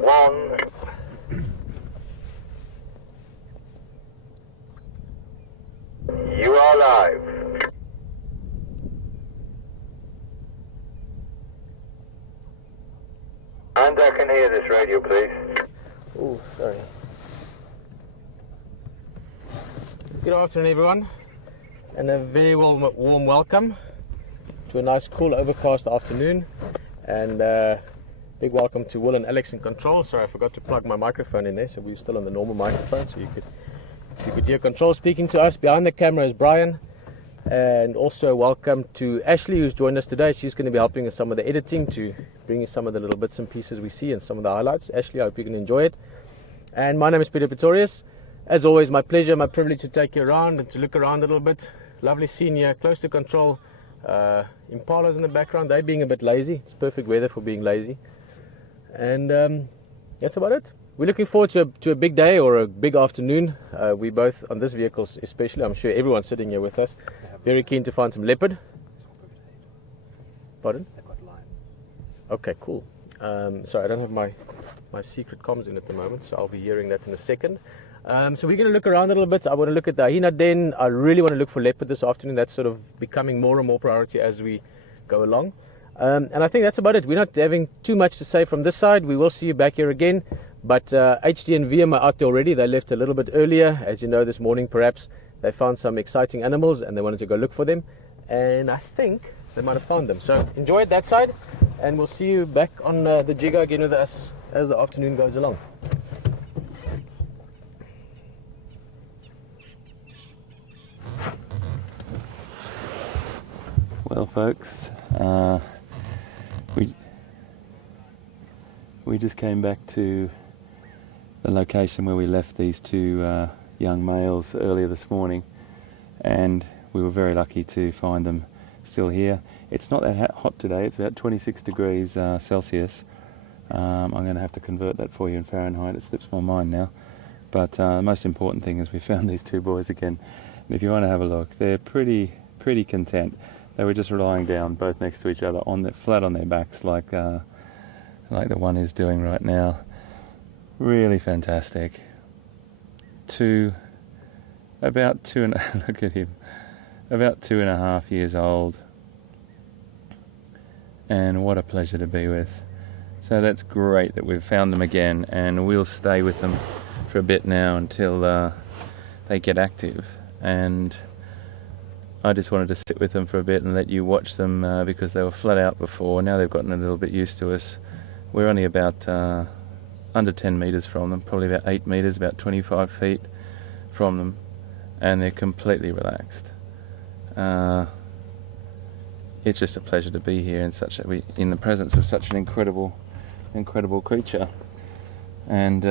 One. You are live. And I can hear this radio, please. Oh, sorry. Good afternoon, everyone, and a very warm welcome to a nice, cool, overcast afternoon. And big welcome to Will and Alex in control. Sorry, I forgot to plug my microphone in there, so we're still on the normal microphone, so you could hear control speaking to us. Behind the camera is Brian, and also welcome to Ashley, who's joined us today. She's going to be helping us some of the editing to bring you some of the little bits and pieces we see and some of the highlights. Ashley, I hope you can enjoy it. And my name is Peter Pretorius. As always, my pleasure, my privilege to take you around and to look around a little bit. Lovely scene here, close to control. Impalas in the background, they're being a bit lazy. It's perfect weather for being lazy. And that's about it. We're looking forward to a big day or a big afternoon. We both, on this vehicle especially, I'm sure everyone sitting here with us, very keen to find some leopard. Pardon? Okay, cool. Sorry, I don't have my secret comms in at the moment, so I'll be hearing that in a second. So we're going to look around a little bit. I want to look at the hyena den. I really want to look for leopard this afternoon. That's sort of becoming more and more priority as we go along. And I think that's about it. We're not having too much to say from this side. We will see you back here again. But HD and VM are out there already. They left a little bit earlier. As you know, this morning perhaps they found some exciting animals and they wanted to go look for them. And I think they might have found them. So enjoy it that side. And we'll see you back on the jigger again with us as the afternoon goes along. Well, folks, we just came back to the location where we left these two young males earlier this morning, and we were very lucky to find them still here. It's not that hot today. It's about 26 degrees Celsius. I'm going to have to convert that for you in Fahrenheit. It slips my mind now. But the most important thing is we found these two boys again. And if you want to have a look, they're pretty content. They were just lying down, both next to each other, flat on their backs, like the one is doing right now. Really fantastic. About 2.5 years old, and what a pleasure to be with. So that's great that we've found them again, and we'll stay with them for a bit now until they get active. And I just wanted to sit with them for a bit and let you watch them because they were flat out before. Now they've gotten a little bit used to us. We're only about under 10 metres from them, probably about 8 metres, about 25 feet from them, and they're completely relaxed. It's just a pleasure to be here in the presence of such an incredible creature. And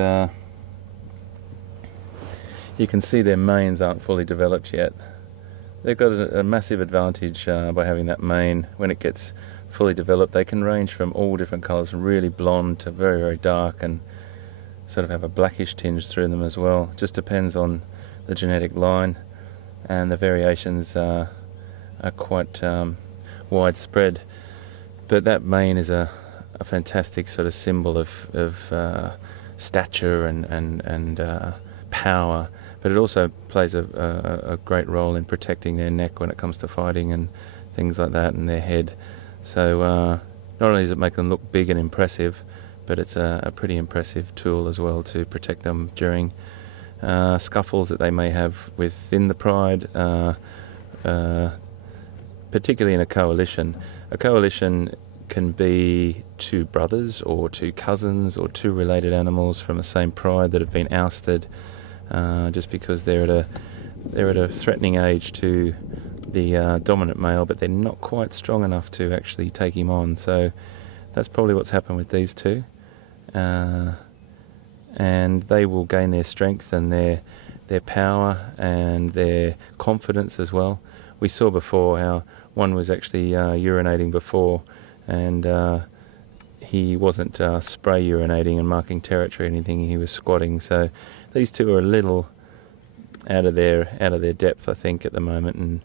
you can see their manes aren't fully developed yet. They've got a massive advantage by having that mane. When it gets fully developed, they can range from all different colours, from really blonde to very, very dark, and sort of have a blackish tinge through them as well. Just depends on the genetic line, and the variations are quite widespread. But that mane is a fantastic sort of symbol of stature and power. But it also plays a great role in protecting their neck when it comes to fighting and things like that, and their head. So not only does it make them look big and impressive, but it's a pretty impressive tool as well to protect them during scuffles that they may have within the pride, particularly in a coalition. A coalition can be two brothers or two cousins or two related animals from the same pride that have been ousted. Just because they're at a threatening age to the dominant male, but they're not quite strong enough to actually take him on. So that's probably what's happened with these two, and they will gain their strength and their power and their confidence as well. We saw before how one was actually urinating before, and he wasn't spray urinating and marking territory or anything. He was squatting. So these two are a little out of their depth, I think, at the moment. And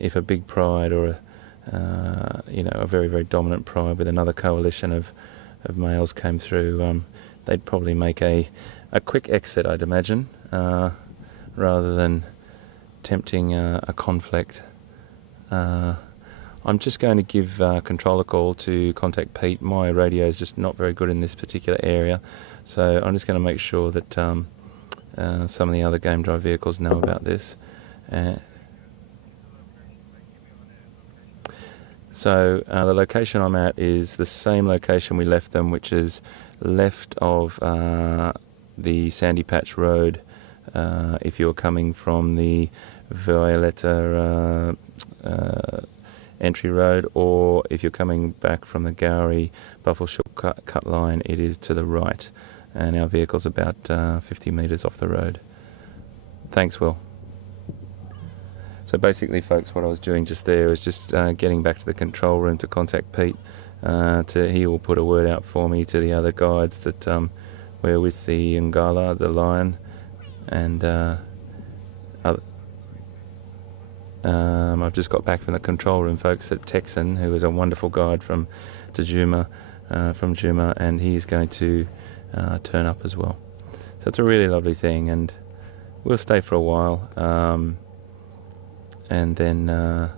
if a big pride or a very, very dominant pride with another coalition of of males came through, they'd probably make a quick exit, I'd imagine, rather than tempting a conflict. I'm just going to give control a call to contact Pete. My radio is just not very good in this particular area, so I'm just going to make sure that some of the other game drive vehicles know about this. So the location I'm at is the same location we left them, which is left of the Sandy Patch Road. If you're coming from the Violetta entry road, or if you're coming back from the Gowrie Buffelshoek cut line, it is to the right, and our vehicle's about 50 metres off the road. Thanks, Will. So basically, folks, what I was doing just there was just getting back to the control room to contact Pete. He will put a word out for me to the other guides that we're with the Ngala, the lion, and I've just got back from the control room, folks, at Texan, who is a wonderful guide from Juma, and he's going to turn up as well. So it's a really lovely thing, and we'll stay for a while, and then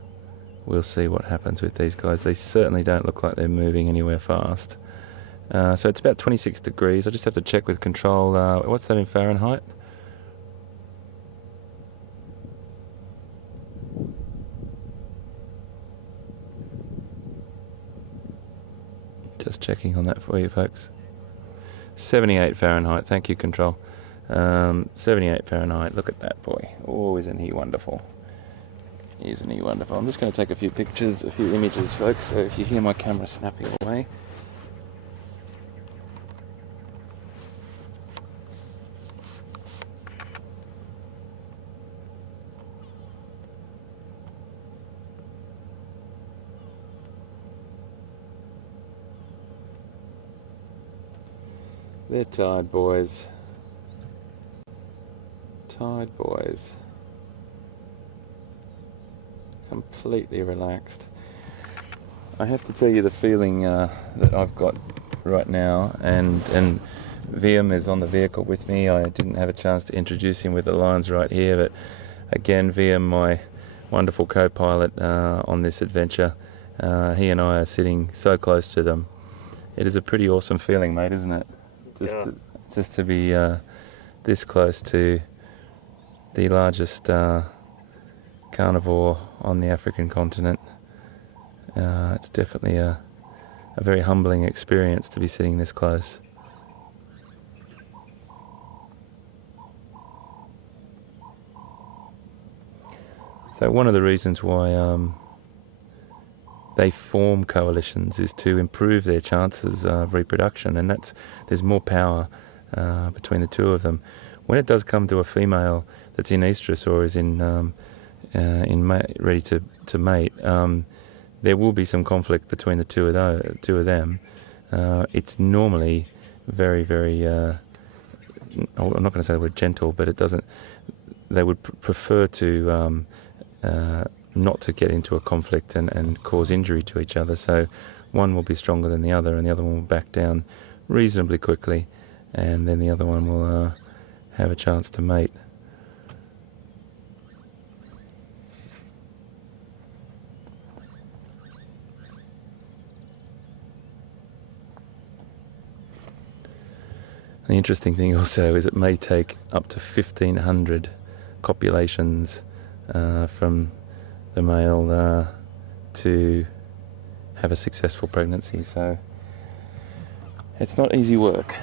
we'll see what happens with these guys. They certainly don't look like they're moving anywhere fast. So it's about 26 degrees. I just have to check with control. What's that in Fahrenheit? Just checking on that for you, folks. 78 Fahrenheit. Thank you, control. 78 Fahrenheit. Look at that boy. Oh, isn't he wonderful? Isn't he wonderful? I'm just going to take a few pictures, a few images, folks, so if you hear my camera snapping away. They're tired boys. Tired boys. Completely relaxed. I have to tell you the feeling that I've got right now, and Viam is on the vehicle with me. I didn't have a chance to introduce him with the lions right here, but again, Viam, my wonderful co-pilot on this adventure, he and I are sitting so close to them. It is a pretty awesome feeling, mate, isn't it? Just to be this close to the largest carnivore on the African continent. It's definitely a very humbling experience to be sitting this close. So one of the reasons why they form coalitions is to improve their chances of reproduction, and there's more power between the two of them. When it does come to a female that's in estrus or is ready to mate, there will be some conflict between the two of them. It's normally very, very. I'm not going to say the word gentle, but it doesn't. They would prefer to not to get into a conflict and cause injury to each other. So one will be stronger than the other, and the other one will back down reasonably quickly, and then the other one will have a chance to mate. The interesting thing also is it may take up to 1,500 copulations from the male to have a successful pregnancy, so it's not easy work.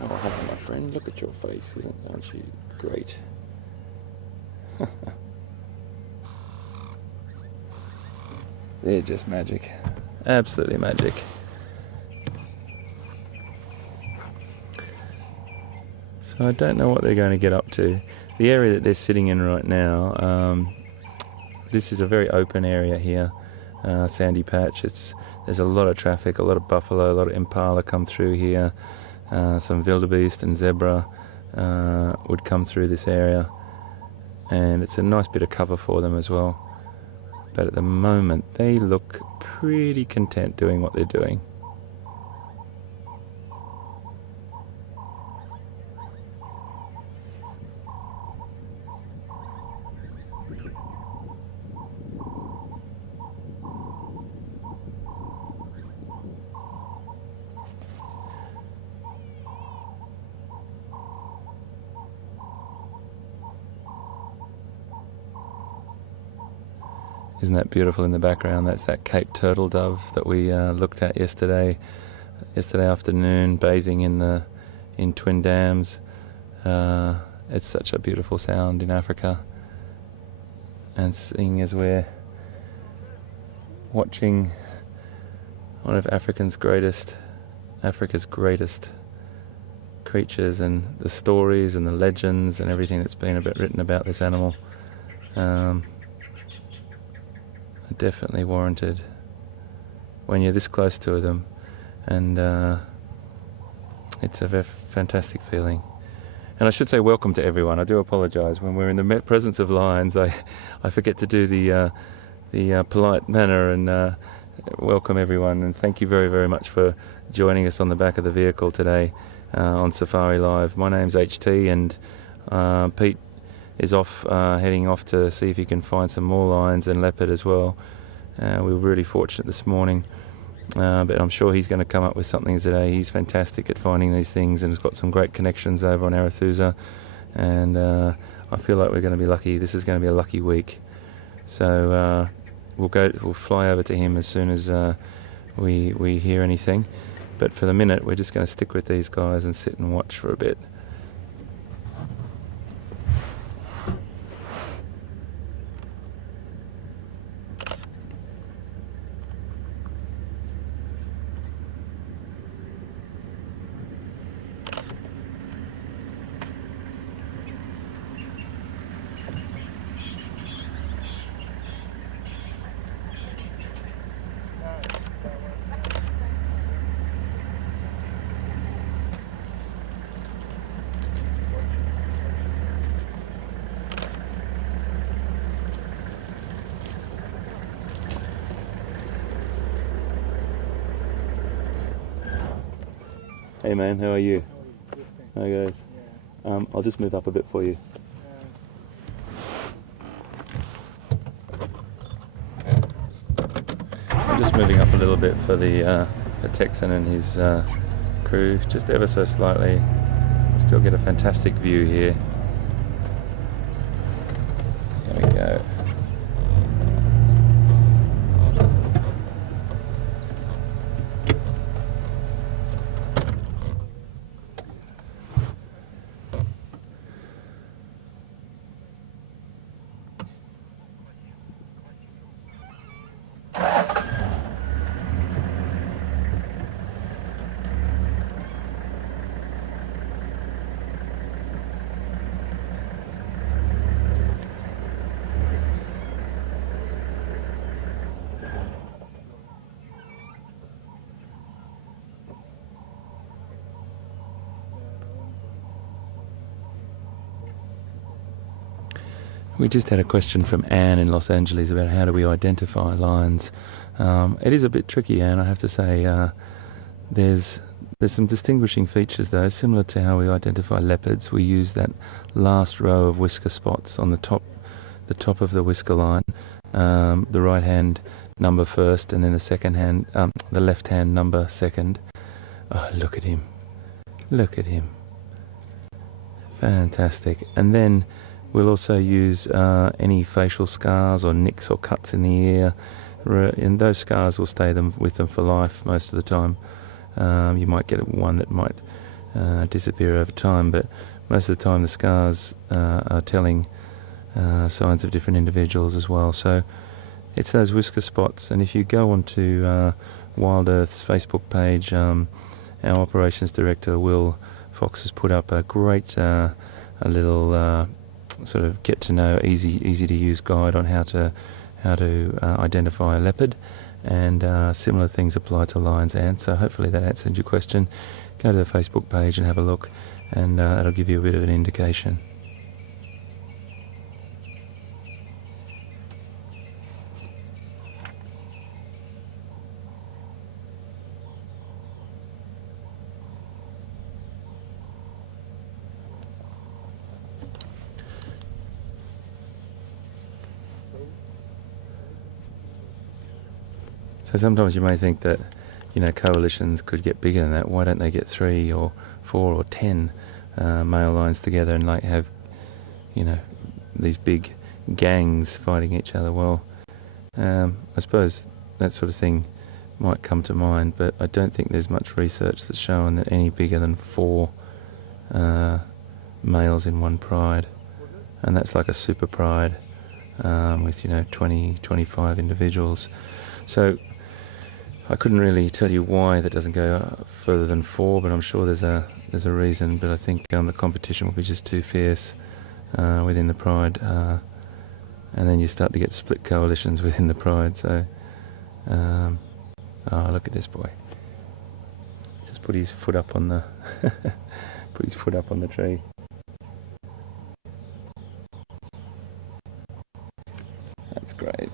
Oh, hello, my friend, look at your face, aren't you great? They're just magic, absolutely magic. So I don't know what they're going to get up to. The area that they're sitting in right now, this is a very open area here, Sandy Patch. There's a lot of traffic, a lot of buffalo, a lot of impala come through here. Some wildebeest and zebra would come through this area, and it's a nice bit of cover for them as well. But at the moment, they look pretty content doing what they're doing. Isn't that beautiful in the background? That's that Cape turtle dove that we looked at yesterday afternoon, bathing in twin dams. It's such a beautiful sound in Africa. And seeing as we're watching one of Africa's greatest creatures, and the stories and the legends and everything that's been written about this animal, are definitely warranted when you're this close to them, and it's a very fantastic feeling. And I should say welcome to everyone. I do apologise, when we're in the presence of lions I forget to do the polite manner and welcome everyone, and thank you very, very much for joining us on the back of the vehicle today on Safari Live. My name's HT, and Pete is heading off to see if he can find some more lions and leopard as well. We were really fortunate this morning, but I'm sure he's going to come up with something today. He's fantastic at finding these things and has got some great connections over on Arethusa, and I feel like we're going to be lucky. This is going to be a lucky week. So we'll fly over to him as soon as we hear anything. But for the minute, we're just going to stick with these guys and sit and watch for a bit. Hey man, how are you? Hi guys. I'll just move up a bit for you. I'm just moving up a little bit for for Texan and his crew, just ever so slightly. We'll still get a fantastic view here. There we go. We just had a question from Anne in Los Angeles about how do we identify lions. It is a bit tricky, Anne, I have to say. There's some distinguishing features though, similar to how we identify leopards. We use that last row of whisker spots on the top of the whisker line, the right hand number first, and then the left hand number second. Oh, look at him! Look at him! Fantastic. And then we'll also use any facial scars or nicks or cuts in the ear, and those scars will stay with them for life most of the time. You might get one that might disappear over time, but most of the time the scars are telling signs of different individuals as well. So it's those whisker spots, and if you go onto WildEarth's Facebook page, our operations director Will Fox has put up a great a little sort of get to know, easy to use guide on how to identify a leopard, and similar things apply to lions, and so hopefully that answered your question. Go to the Facebook page and have a look, and it'll give you a bit of an indication. So sometimes you may think that, coalitions could get bigger than that. Why don't they get 3 or 4 or 10 male lions together and have, these big gangs fighting each other? Well, I suppose that sort of thing might come to mind, but I don't think there's much research that's shown that any bigger than 4 males in one pride, and that's like a super pride with 20, 25 individuals. So I couldn't really tell you why that doesn't go further than 4, but I'm sure there's a reason. But I think the competition will be just too fierce within the pride, and then you start to get split coalitions within the pride. So oh, look at this boy! Just put his foot up on the put his foot up on the tree. That's great.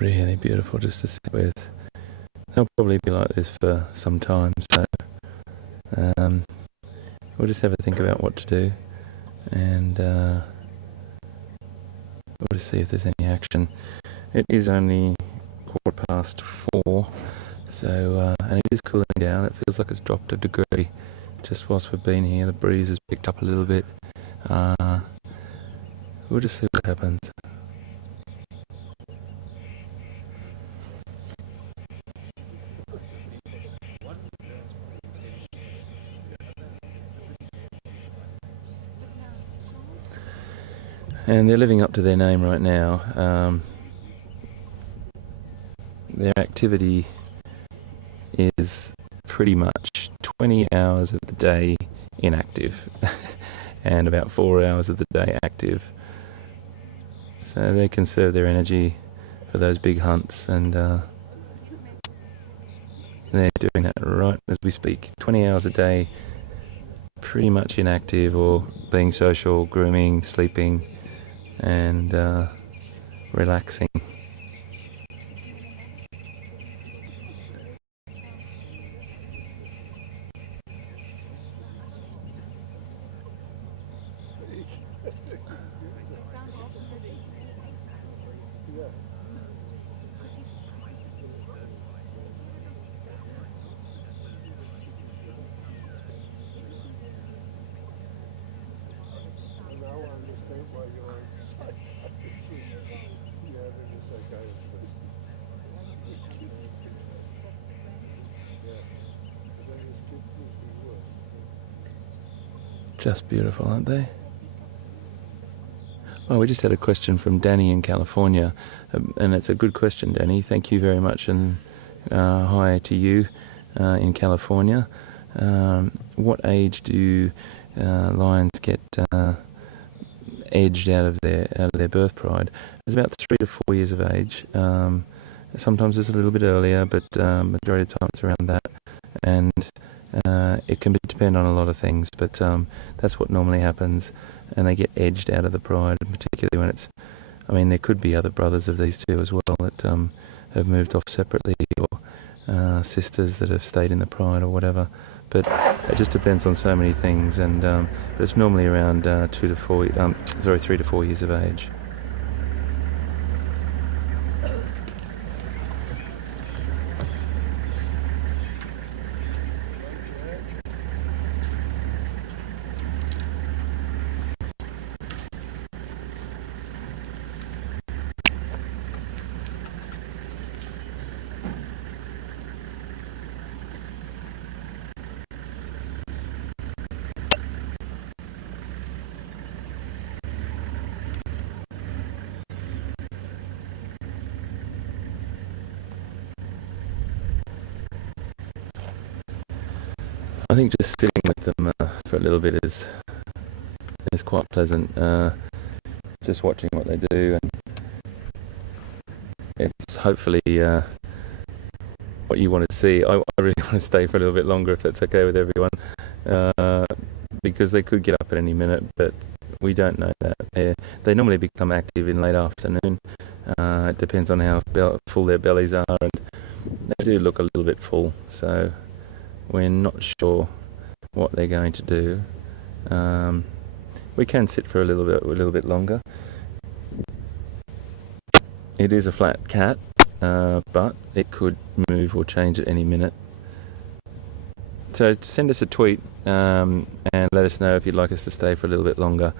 Really beautiful just to sit with. They'll probably be like this for some time, so we'll just have a think about what to do, and we'll just see if there's any action. It is only 4:15, so and it is cooling down. It feels like it's dropped a degree just whilst we've been here. The breeze has picked up a little bit. We'll just see what happens. And they're living up to their name right now. Their activity is pretty much 20 hours of the day inactive and about 4 hours of the day active. So they conserve their energy for those big hunts, and they're doing that right as we speak. 20 hours a day, pretty much inactive or being social, grooming, sleeping, and relaxing. Just beautiful, aren't they? Well, we just had a question from Danny in California, and it's a good question, Danny. Thank you very much, and hi to you in California. What age do lions get edged out of their birth pride? It's about 3 to 4 years of age. Sometimes it's a little bit earlier, but majority of the time it's around that, and it can depend on a lot of things, but that's what normally happens, and they get edged out of the pride, particularly when it's, I mean, there could be other brothers of these two as well that have moved off separately, or sisters that have stayed in the pride or whatever, but it just depends on so many things, and but it's normally around 3 to 4 years of age. I think just sitting with them for a little bit is quite pleasant. Just watching what they do, and it's hopefully what you want to see. I really want to stay for a little bit longer if that's okay with everyone, because they could get up at any minute, but we don't know that. They normally become active in late afternoon. It depends on how full their bellies are, and they do look a little bit full, so we're not sure what they're going to do. We can sit for a little bit longer. It is a flat cat, but it could move or change at any minute. So send us a tweet and let us know if you'd like us to stay for a little bit longer.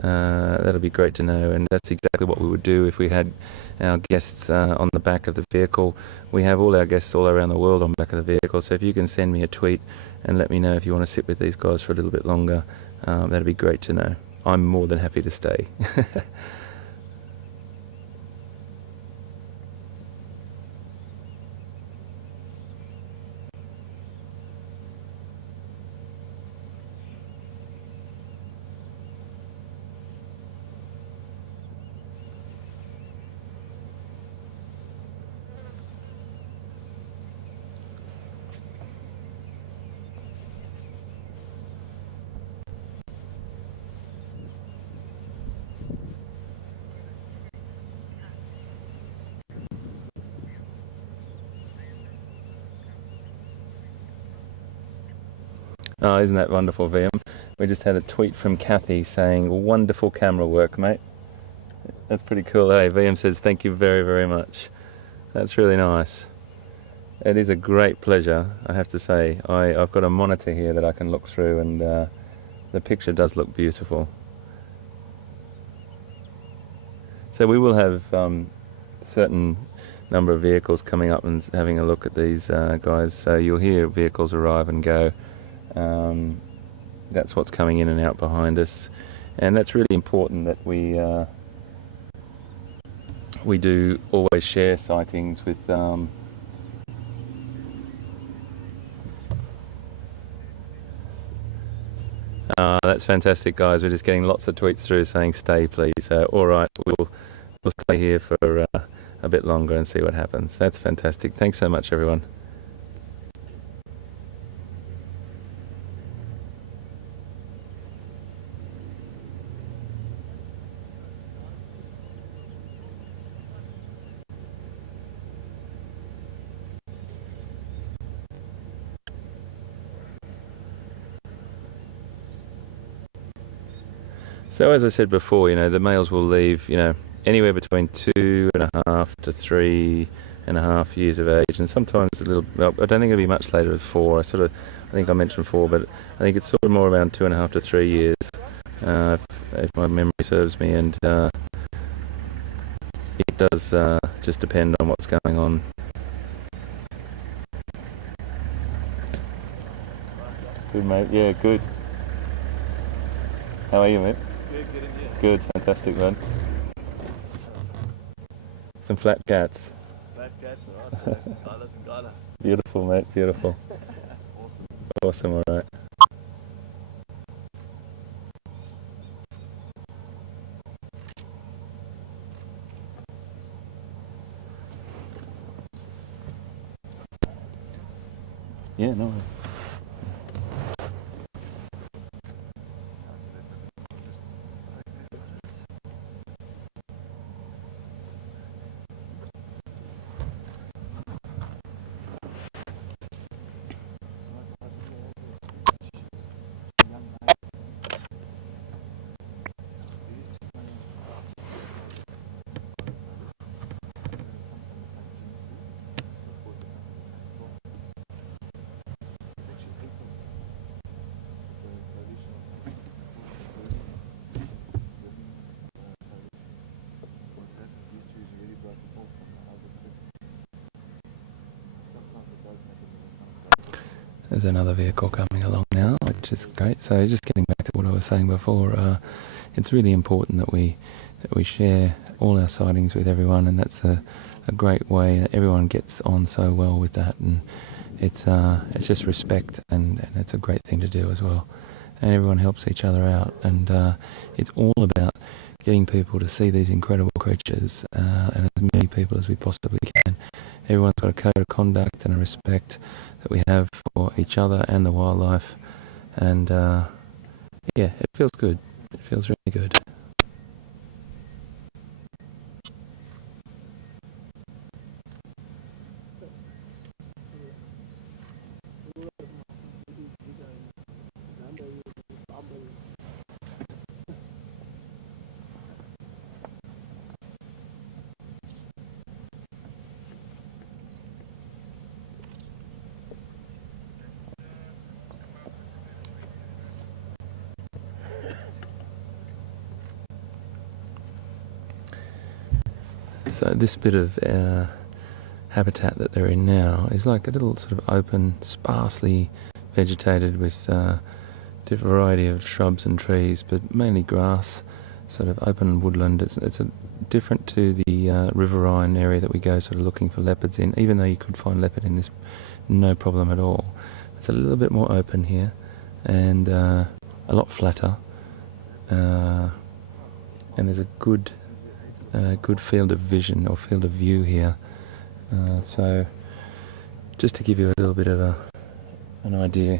That'll be great to know, and that's exactly what we would do if we had our guests on the back of the vehicle. We have all our guests all around the world on the back of the vehicle, so if you can send me a tweet and let me know if you want to sit with these guys for a little bit longer, that'd be great to know. I'm more than happy to stay. Oh, isn't that wonderful, VM? We just had a tweet from Kathy saying, wonderful camera work, mate. That's pretty cool. Hey, VM says, thank you very, very much. That's really nice. It is a great pleasure, I have to say. I've got a monitor here that I can look through, and the picture does look beautiful. So we will have certain number of vehicles coming up and having a look at these guys. So you'll hear vehicles arrive and go. That's what's coming in and out behind us, and that's really important that we do always share sightings with that's fantastic, guys. We're just getting lots of tweets through saying stay please. All right, we'll stay here for a bit longer and see what happens. That's fantastic. Thanks so much, everyone. So as I said before, the males will leave, anywhere between 2.5 to 3.5 years of age, and sometimes a little. Well, I don't think it'll be much later than 4. I think I mentioned 4, but I think it's sort of more around 2.5 to 3 years, if my memory serves me, and it does just depend on what's going on. Good, mate. Yeah, good. How are you, mate? Good, fantastic, man. Some flat cats. Flat cats, alright. Gala and gala. Beautiful, mate, beautiful. Awesome. Awesome, alright. Yeah, no worries. There's another vehicle coming along now, which is great. So just getting back to what I was saying before, it's really important that we share all our sightings with everyone, and that's a great way. Everyone gets on so well with that, and it's just respect, and it's a great thing to do as well. And everyone helps each other out, and it's all about getting people to see these incredible creatures, and as many people as we possibly can. Everyone's got a code of conduct and a respect that we have for each other and the wildlife, and yeah, it feels good. It feels really good. So this bit of habitat that they're in now is like a little sort of open, sparsely vegetated with different variety of shrubs and trees, but mainly grass, sort of open woodland. It's different to the riverine area that we go sort of looking for leopards in, even though you could find leopard in this, no problem at all. It's a little bit more open here, and a lot flatter, and there's a good field of vision or field of view here. So just to give you a little bit of an idea.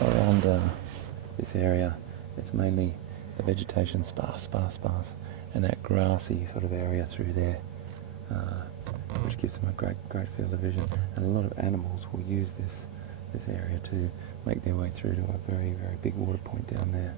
Around this area, it's mainly the vegetation sparse, and that grassy sort of area through there, which gives them a great field of vision. And a lot of animals will use this area to make their way through to a very big water point down there.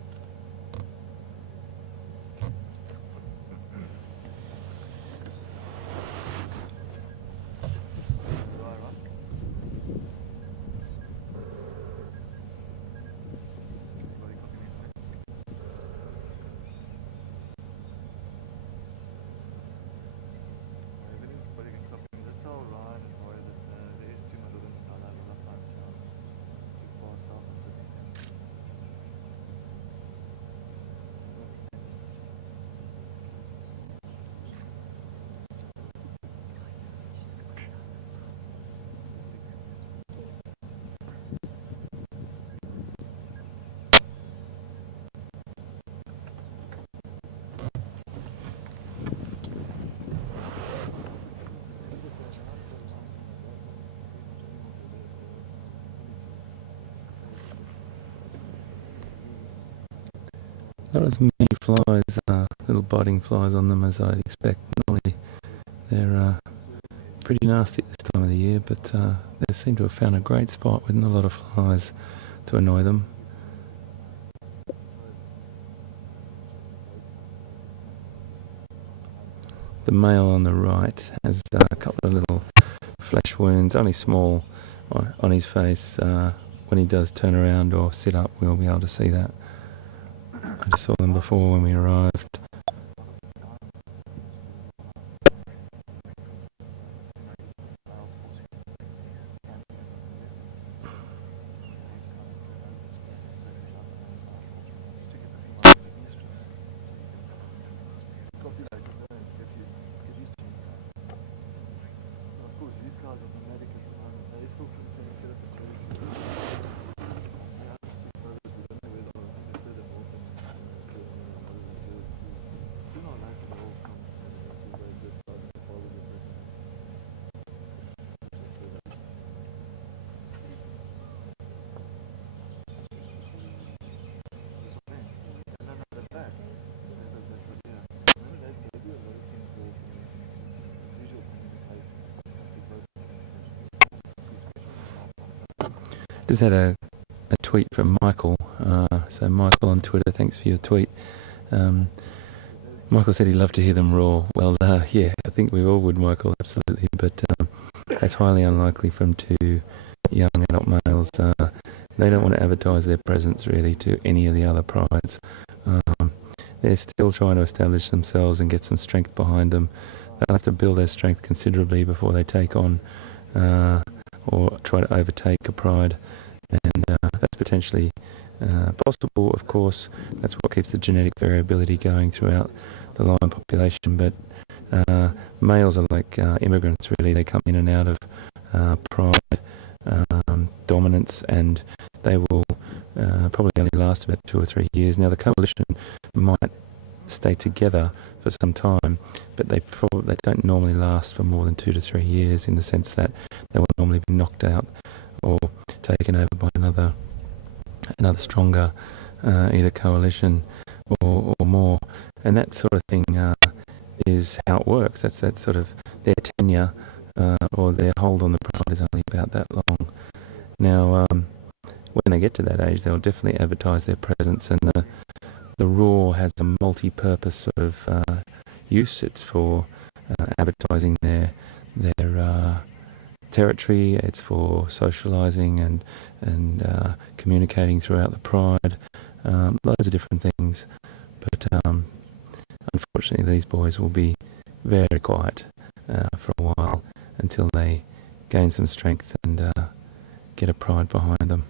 Not as many flies, little biting flies on them as I'd expect. Normally they're pretty nasty at this time of the year, but they seem to have found a great spot with not a lot of flies to annoy them. The male on the right has a couple of little flesh wounds, only small, on his face. When he does turn around or sit up, we'll be able to see that. I just saw them before when we arrived. Just had a tweet from Michael. So Michael on Twitter, thanks for your tweet. Michael said he'd love to hear them roar. Well, yeah, I think we all would, Michael, absolutely. But that's highly unlikely from two young adult males. They don't want to advertise their presence really to any of the other prides. They're still trying to establish themselves and get some strength behind them. They'll have to build their strength considerably before they take on or try to overtake a pride, and that's potentially possible, of course. That's what keeps the genetic variability going throughout the lion population, but Males are like immigrants, really. They come in and out of pride, dominance, and they will probably only last about 2 or 3 years. Now, the coalition might stay together for some time, but they don't normally last for more than 2 to 3 years, in the sense that they will normally be knocked out or taken over by another stronger either coalition or more, and that sort of thing is how it works. That's sort of their tenure or their hold on the pride is only about that long. Now, when they get to that age, they'll definitely advertise their presence, and the roar has a multi-purpose sort of use. It's for advertising their territory. It's for socialising and communicating throughout the pride. Loads of different things, but unfortunately these boys will be very quiet for a while until they gain some strength and get a pride behind them.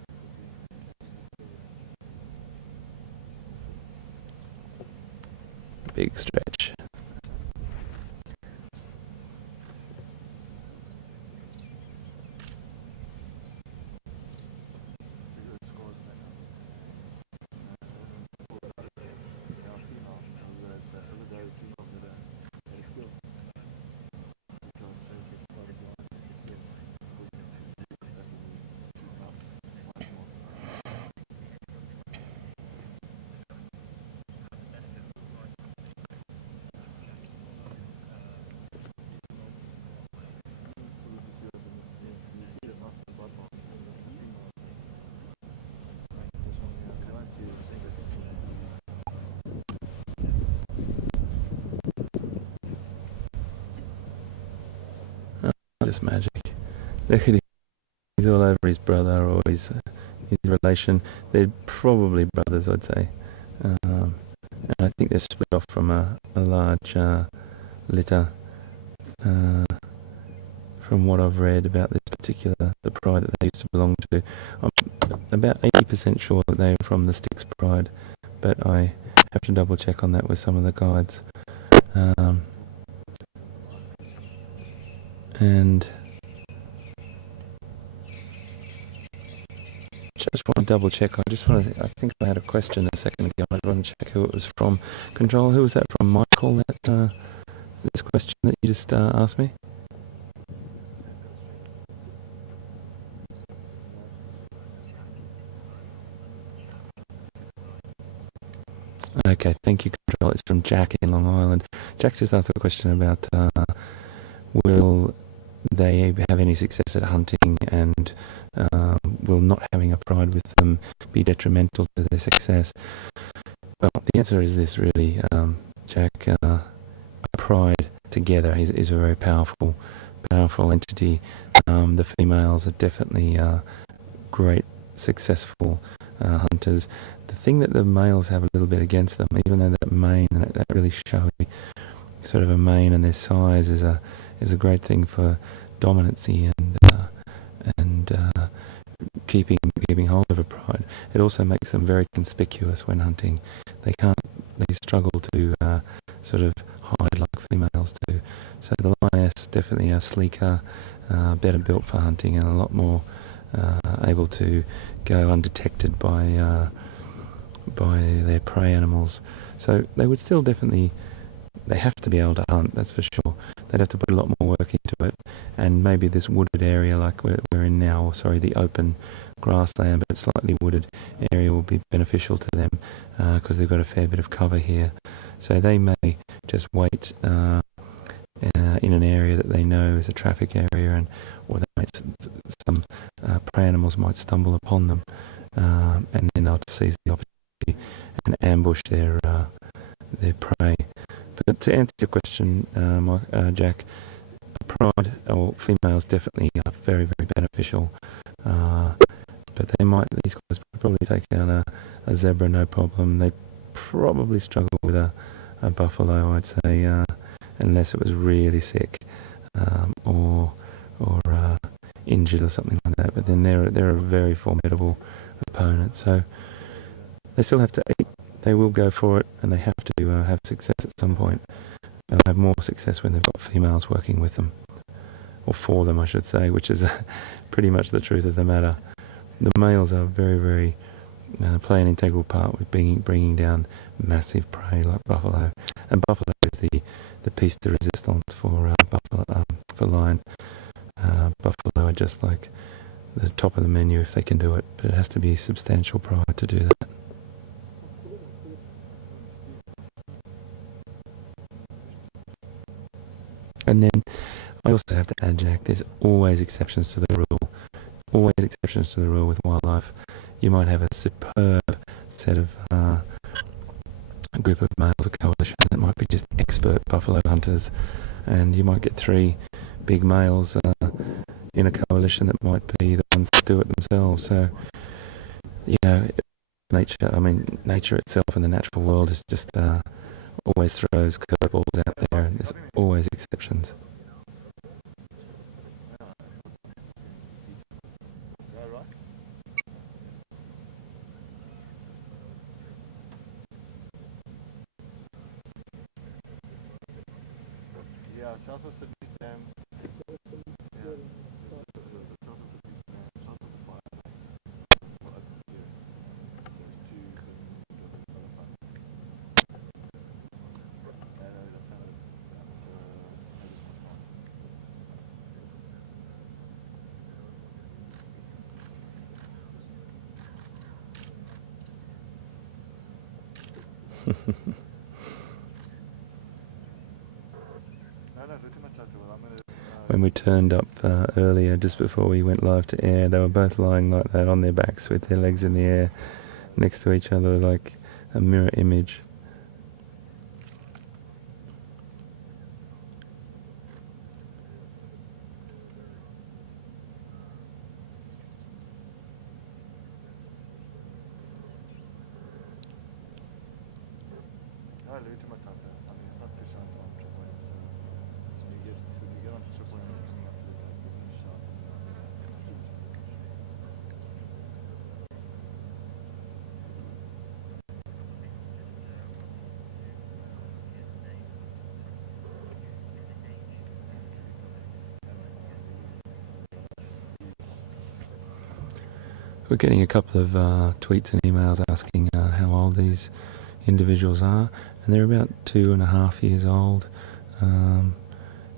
Big stretch. Just magic. Look at him. He's all over his brother or his relation. They're probably brothers, I'd say. And I think they're split off from a large litter. From what I've read about this particular, the pride that they used to belong to, I'm about 80% sure that they're from the Styx pride, but I have to double check on that with some of the guides. And just want to double check. I think I had a question a second ago. I want to check who it was from. Control, who was that from? Michael, this question that you just asked me? Okay, thank you, Control. It's from Jack in Long Island. Jack just asked a question about will they have any success at hunting, and will not having a pride with them be detrimental to their success? Well, the answer is this, really, Jack. A pride together is a very powerful entity. The females are definitely great, successful hunters. The thing that the males have a little bit against them, even though that mane, that really showy sort of a mane, and their size is a great thing for dominancy and keeping hold of a pride. It also makes them very conspicuous when hunting. They struggle to sort of hide like females do. So the lioness definitely are sleeker, better built for hunting, and a lot more able to go undetected by their prey animals. So they would still definitely, they have to be able to hunt, that's for sure. They'd have to put a lot more work into it, and maybe this wooded area like we're in now, or sorry, the open grassland but slightly wooded area will be beneficial to them because they've got a fair bit of cover here. So they may just wait in an area that they know is a traffic area, or some prey animals might stumble upon them, and then they'll seize the opportunity and ambush their prey. But to answer your question, Jack, pride or females definitely are very, very beneficial. But these guys would probably take down a zebra no problem. They probably struggle with a buffalo, I'd say, unless it was really sick or injured or something like that. But then they're a very formidable opponent. So they still have to eat. They will go for it, and they have to have success at some point. they'll have more success when they've got females working with them, or for them I should say, which is pretty much the truth of the matter. The males are very play an integral part with bringing down massive prey like buffalo, and buffalo is the piece de resistance for lion. Buffalo are just like the top of the menu if they can do it, but it has to be substantial pride to do that. And then I also have to add, Jack, there's always exceptions to the rule. Always exceptions to the rule with wildlife. You might have a superb set of a group of males, a coalition that might be just expert buffalo hunters, and you might get 3 big males in a coalition that might be the ones that do it themselves. So, you know, nature itself and the natural world is just always throws curveballs out there, and there's always exceptions. Yeah, south of Sydney Dam. Yeah. South of Sydney Dam, south of the fire. Well, open here. When we turned up earlier, just before we went live to air, they were both lying like that on their backs with their legs in the air next to each other like a mirror image. We're getting a couple of tweets and emails asking how old these individuals are, and they're about 2.5 years old,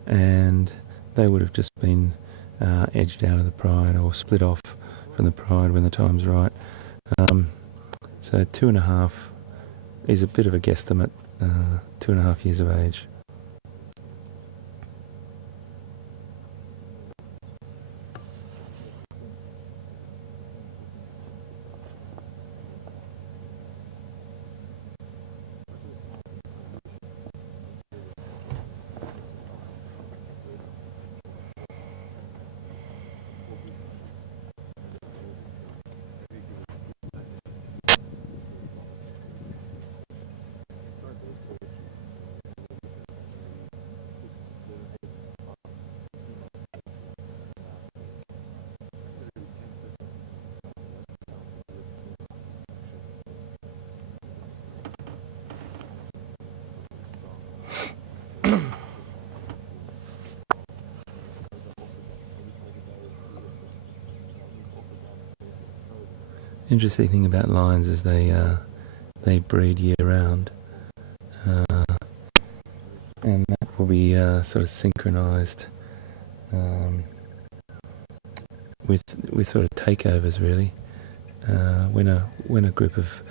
and they would have just been edged out of the pride or split off from the pride when the time's right. So 2.5 is a bit of a guesstimate, 2.5 years of age. Interesting thing about lions is they breed year round, and that will be sort of synchronised with sort of takeovers really. When a group of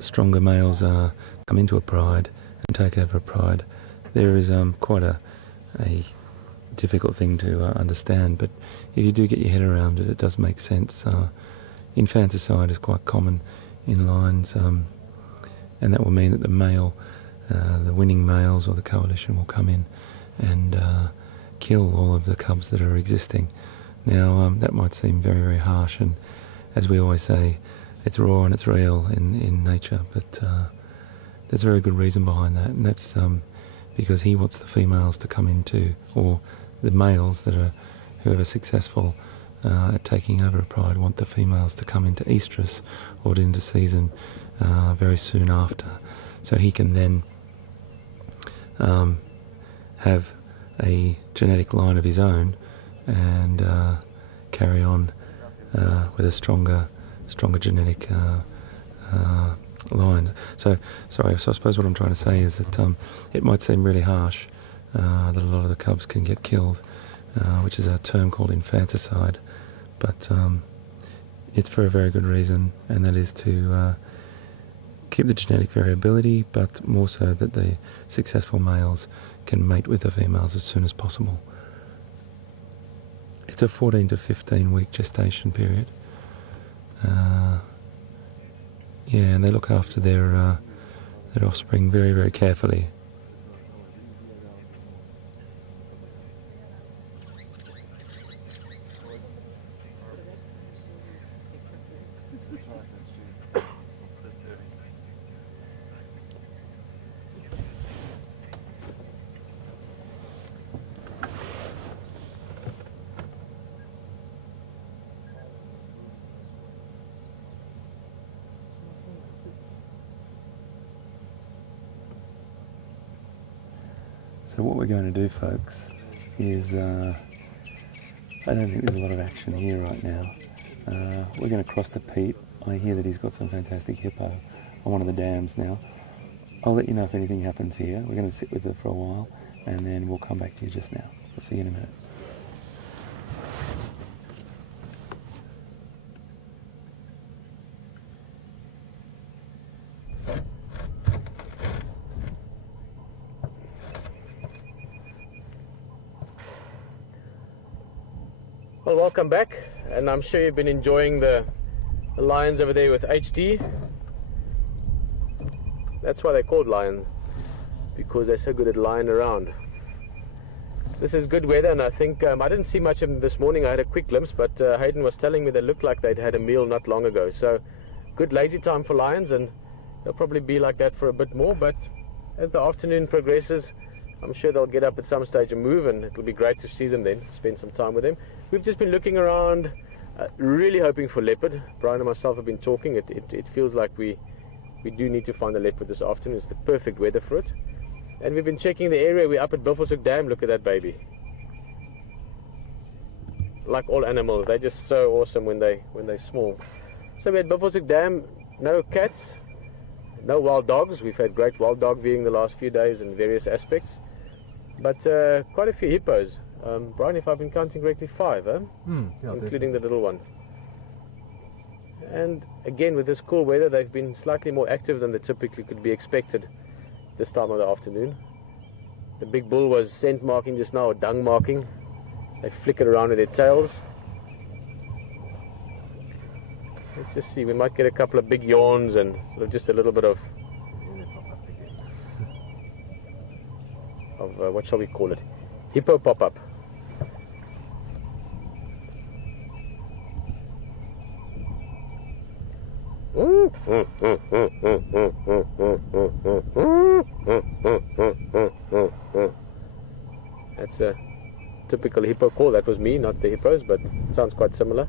stronger males come into a pride and take over a pride, there is quite a difficult thing to understand. But if you do get your head around it, it does make sense. Infanticide is quite common in lions, and that will mean that the winning males or the coalition will come in and kill all of the cubs that are existing. Now that might seem very, very harsh, and as we always say, it's raw and it's real in nature, but there's a very good reason behind that, and that's because he wants the females to come into, or the males that are who are successful at taking over a pride want the females to come into estrus or into season very soon after, so he can then have a genetic line of his own and carry on with a stronger genetic line. So I suppose what I'm trying to say is that it might seem really harsh that a lot of the cubs can get killed, which is a term called infanticide, but it's for a very good reason, and that is to keep the genetic variability, but more so that the successful males can mate with the females as soon as possible. It's a 14 to 15 week gestation period. Yeah, and they look after their offspring very, very carefully. So what we're going to do, folks, is I don't think there's a lot of action here right now. We're going to cross to Pete. I hear that he's got some fantastic hippo on one of the dams now. I'll let you know if anything happens here. We're going to sit with it for a while, and then we'll come back to you just now. We'll see you in a minute. Well, welcome back, and I'm sure you've been enjoying the lions over there with HD. That's why they're called lions, because they're so good at lying around. This is good weather, and I think I didn't see much of them this morning. I had a quick glimpse, but Hayden was telling me they looked like they'd had a meal not long ago. So good lazy time for lions, and they'll probably be like that for a bit more, but as the afternoon progresses, I'm sure they'll get up at some stage and move, and it'll be great to see them then, spend some time with them. We've just been looking around, really hoping for leopard. Brian and myself have been talking. It feels like we do need to find a leopard this afternoon. It's the perfect weather for it. And we've been checking the area. We're up at Buffelshoek Dam. Look at that baby. Like all animals, they're just so awesome when they're small. So we're at Buffelshoek Dam. No cats, no wild dogs. We've had great wild dog viewing the last few days in various aspects. But quite a few hippos. Brian, if I've been counting correctly, 5, yeah, including the little one. And again, with this cool weather, they've been slightly more active than they typically could be expected this time of the afternoon. The big bull was scent marking just now, or dung marking. They flickered around with their tails. Let's just see, we might get a couple of big yawns and sort of just a little bit of what shall we call it? Hippo pop-up. That's a typical hippo call. That was me, not the hippos, but it sounds quite similar.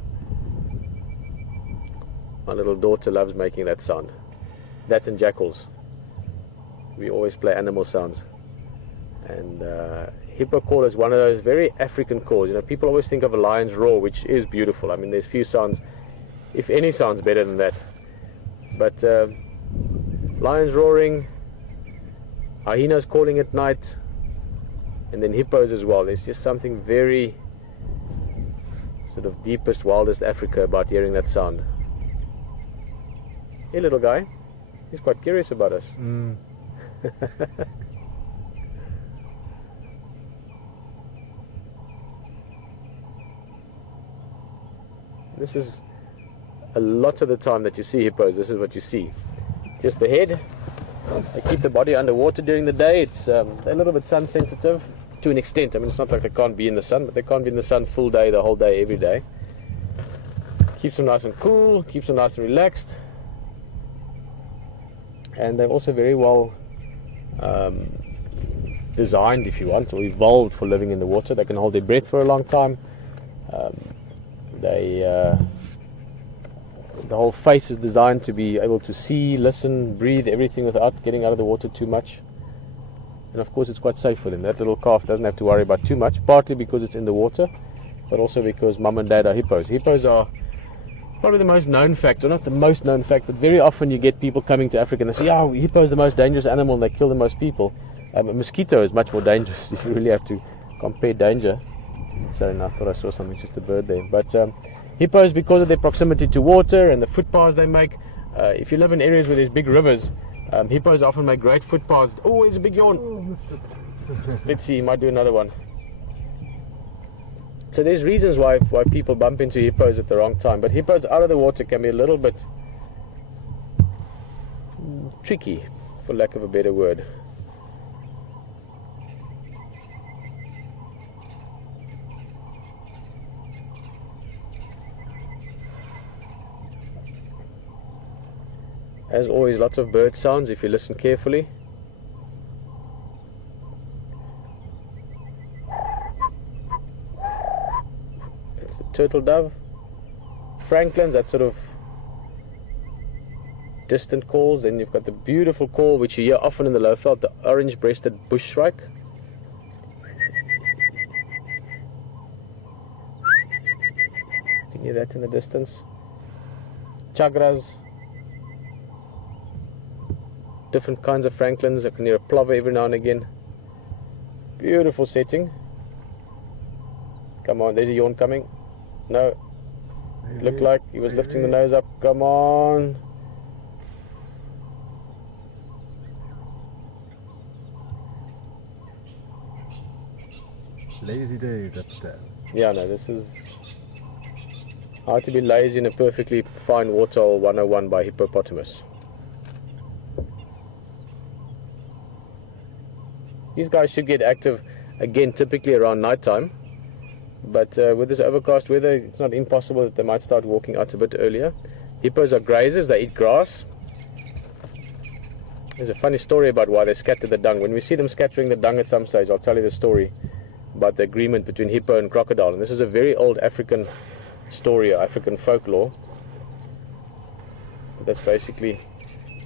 My little daughter loves making that sound. That and jackals. We always play animal sounds. And hippo call is one of those very African calls. You know, people always think of a lion's roar, which is beautiful. I mean, there's few sounds, if any sounds better than that. But lions roaring, hyenas calling at night, and then hippos as well. There's just something very sort of deepest, wildest Africa about hearing that sound. Hey, little guy, he's quite curious about us. This is a lot of the time that you see hippos. This is what you see. Just the head. They keep the body underwater during the day. It's they're a little bit sun sensitive to an extent. I mean, it's not like they can't be in the sun, but they can't be in the sun full day, the whole day, every day. Keeps them nice and cool, keeps them nice and relaxed. And they're also very well designed, if you want, or evolved for living in the water. They can hold their breath for a long time. The whole face is designed to be able to see, listen, breathe, everything without getting out of the water too much. and of course it's quite safe for them. That little calf doesn't have to worry about too much, partly because it's in the water, but also because mum and dad are hippos. Hippos are probably the most known fact, or not the most known fact, but very often you get people coming to Africa and they say, "Oh, hippo is the most dangerous animal and they kill the most people." A mosquito is much more dangerous if you really have to compare danger. So no, I thought I saw something, just a bird there. But hippos, because of their proximity to water and the footpaths they make, if you live in areas where there's big rivers, hippos often make great footpaths. Oh, there's a big yawn. Oh, missed it. Let's see, he might do another one. So there's reasons why people bump into hippos at the wrong time, but hippos out of the water can be a little bit tricky, for lack of a better word. As always, lots of bird sounds if you listen carefully. It's the turtle dove. Franklin's, that sort of distant calls. Then you've got the beautiful call which you hear often in the lowveld, the orange-breasted bush shrike. You can hear that in the distance. Chagras. Different kinds of franklins. I can hear a plover every now and again. Beautiful setting. Come on, there's a yawn coming. No, it looked like he was lifting the nose up. Come on. Lazy days up there. Yeah, no, this is how to be lazy in a perfectly fine waterhole 101 by hippopotamus. These guys should get active again typically around night time, but with this overcast weather it's not impossible that they might start walking out a bit earlier. Hippos are grazers, they eat grass. There's a funny story about why they scatter the dung. When we see them scattering the dung at some stage, I'll tell you the story about the agreement between hippo and crocodile. And this is a very old African story, or African folklore. But that's basically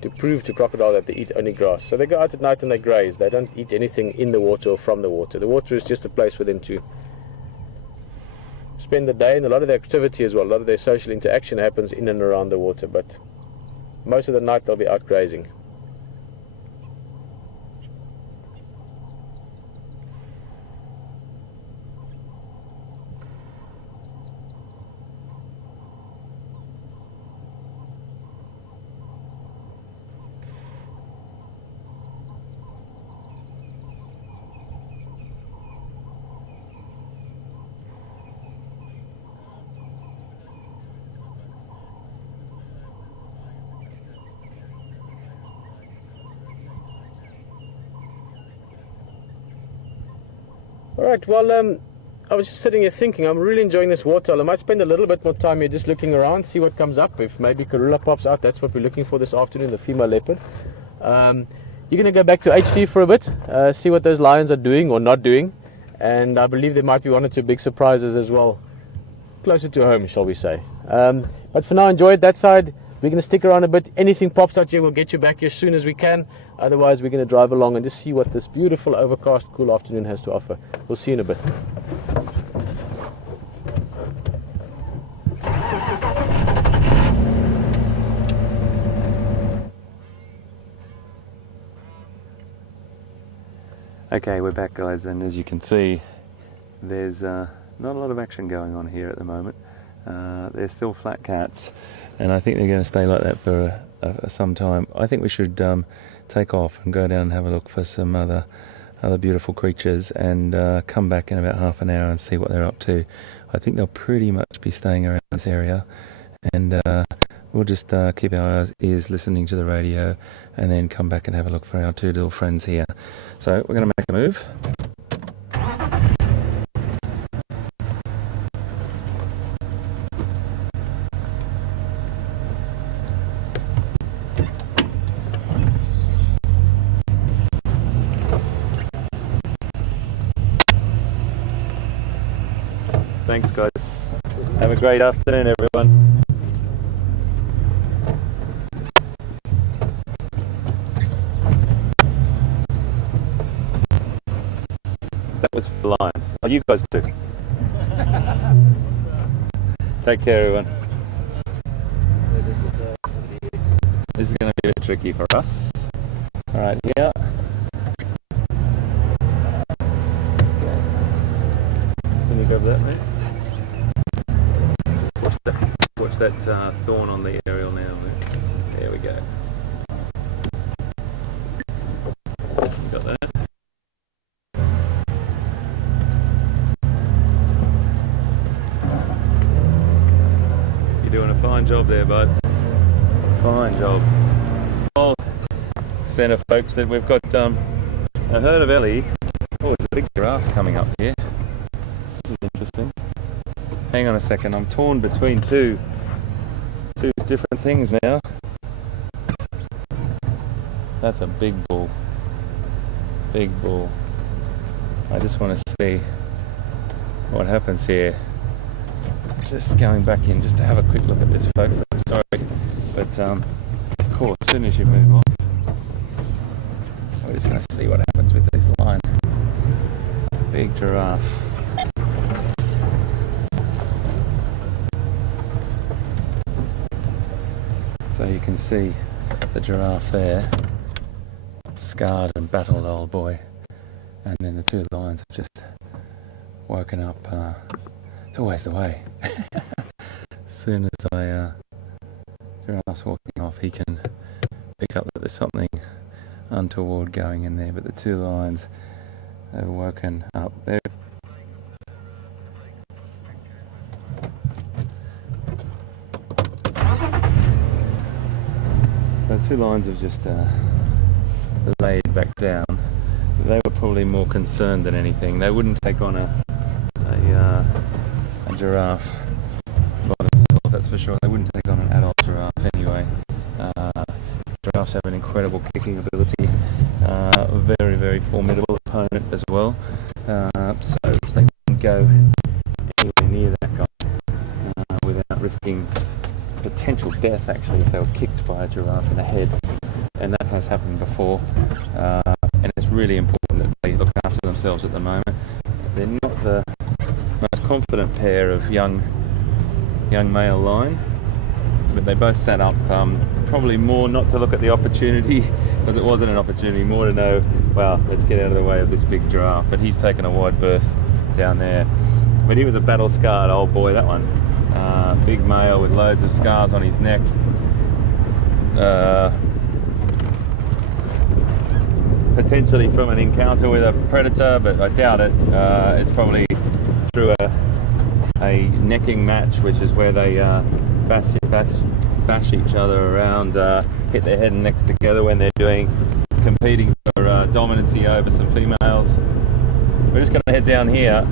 to prove to crocodile that they eat only grass. So they go out at night and they graze. They don't eat anything in the water or from the water. The water is just a place for them to spend the day, and a lot of their activity as well, a lot of their social interaction happens in and around the water, but most of the night they'll be out grazing. Alright, well, I was just sitting here thinking, I'm really enjoying this waterhole. I might spend a little bit more time here just looking around, see what comes up. If maybe Karula pops out, that's what we're looking for this afternoon, the female leopard. You're going to go back to HT for a bit, see what those lions are doing or not doing. And I believe there might be one or two big surprises as well, closer to home, shall we say. But for now, enjoy it that side. We're going to stick around a bit. Anything pops out here, we'll get you back here as soon as we can. Otherwise, we're going to drive along and just see what this beautiful, overcast, cool afternoon has to offer. We'll see you in a bit. Okay, we're back, guys, and as you can see, there's not a lot of action going on here at the moment. They're still flat cats, and I think they're going to stay like that for some time. I think we should take off and go down and have a look for some other beautiful creatures, and come back in about half an hour and see what they're up to. I think they'll pretty much be staying around this area, and we'll just keep our ears listening to the radio and then come back and have a look for our two little friends here. So we're going to make a move. Thanks, guys. Have a great afternoon, everyone. It's for lions. Oh, you guys do. Take care, everyone. This is going to be a bit tricky for us. All right, here. Can you grab that, mate? Watch that thorn on the aerial now, mate. There we go. Got that? You're doing a fine job there, bud. Fine job. Well, centre folks, that we've got a herd of Ellie. Oh, there's a big giraffe coming up here. This is interesting. Hang on a second, I'm torn between two different things now. That's a big bull. Big bull. I just want to see what happens here. Just going back in just to have a quick look at this, folks. I'm sorry, but of course, as soon as you move off, we're just going to see what happens with this line. Big giraffe. So you can see the giraffe there, scarred and battled old boy, and then the two lions have just woken up. It's always the way. As soon as giraffe's walking off, he can pick up that there's something untoward going in there. But the two lions have woken up. The two lions have just laid back down. They were probably more concerned than anything. They wouldn't take on a giraffe by themselves, that's for sure. They wouldn't take on an adult giraffe anyway. Giraffes have an incredible kicking ability, a very, very formidable opponent as well. So they wouldn't go anywhere near that guy without risking potential death, actually, if they were kicked by a giraffe in the head. And that has happened before. And it's really important that they look after themselves at the moment. They're not the most confident pair of young male line, but they both sat up probably more not to look at the opportunity, because it wasn't an opportunity, more to know, well, let's get out of the way of this big giraffe. But he's taken a wide berth down there. But he was a battle scarred old boy, that one. Big male with loads of scars on his neck. Potentially from an encounter with a predator, but I doubt it. It's probably through a necking match, which is where they bash each other around, hit their head and necks together when they're competing for dominancy over some females. We're just going to head down here.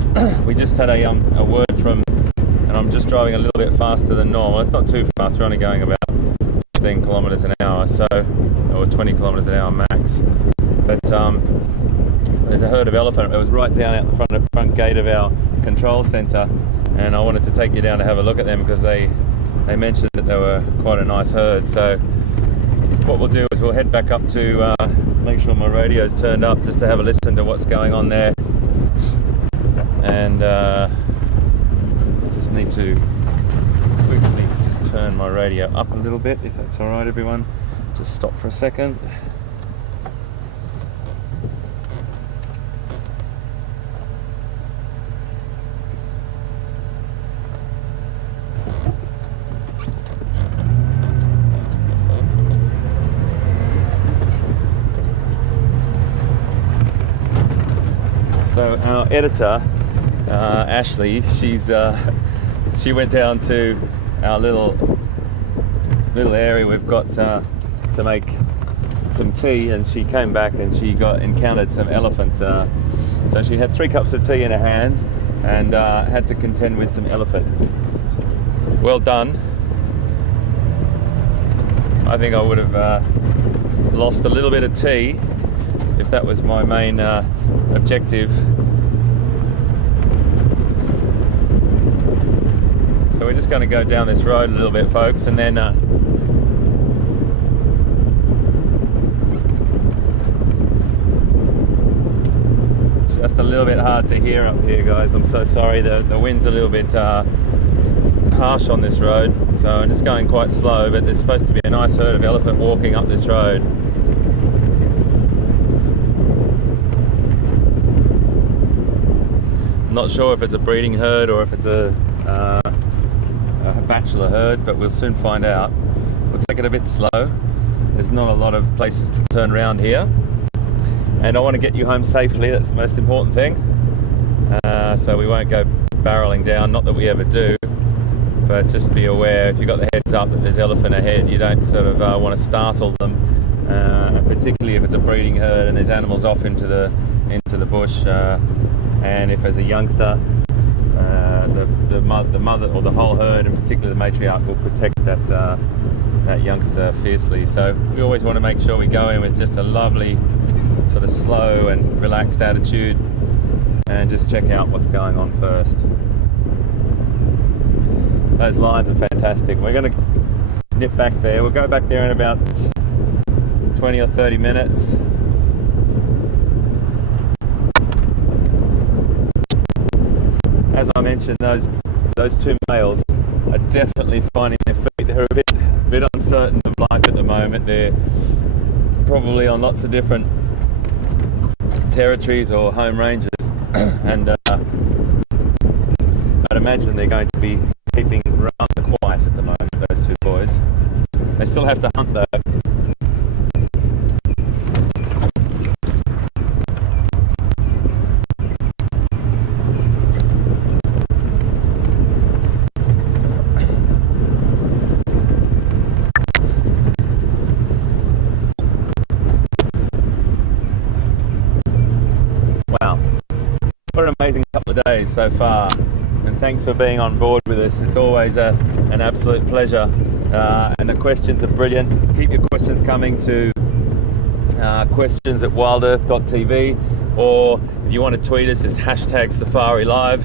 We just had a word from, and I'm just driving a little bit faster than normal. It's not too fast, we're only going about 15 kilometres an hour, so, or 20 kilometres an hour max. But there's a herd of elephant. It was right down out the front gate of our control centre, and I wanted to take you down to have a look at them because they mentioned that they were quite a nice herd. So what we'll do is we'll head back up to make sure my radio's turned up just to have a listen to what's going on there. And I just need to quickly just turn my radio up a little bit, if that's all right, everyone. Just stop for a second. So our editor, Ashley, she went down to our little area we've got to make some tea, and she came back and she encountered some elephant. So she had 3 cups of tea in her hand and had to contend with some elephant. Well done. I think I would have lost a little bit of tea if that was my main objective. So we're just going to go down this road a little bit, folks, and then just just a little bit hard to hear up here, guys. I'm so sorry. The wind's a little bit harsh on this road, so I'm just going quite slow, but there's supposed to be a nice herd of elephant walking up this road. I'm not sure if it's a breeding herd or if it's a bachelor herd, but we'll soon find out. We'll take it a bit slow. There's not a lot of places to turn around here, and I want to get you home safely. That's the most important thing. So we won't go barreling down, not that we ever do, but just be aware, if you've got the heads up that there's elephant ahead, you don't sort of want to startle them, particularly if it's a breeding herd and there's animals off into the bush, and if as a youngster, the mother or the whole herd, and particularly the matriarch, will protect that youngster fiercely. So we always want to make sure we go in with just a lovely sort of slow and relaxed attitude and just check out what's going on first. Those lines are fantastic. We're going to nip back there. We'll go back there in about 20 or 30 minutes. As I mentioned, those two males are definitely finding their feet. They're a bit uncertain of life at the moment. They're probably on lots of different territories or home ranges, and I'd imagine they're going to be keeping rather quiet at the moment, those two boys. They still have to hunt though. Wow, what an amazing couple of days so far, and thanks for being on board with us. It's always an absolute pleasure, and the questions are brilliant. Keep your questions coming to questions at wildearth.tv, or if you want to tweet us, it's #SafariLive,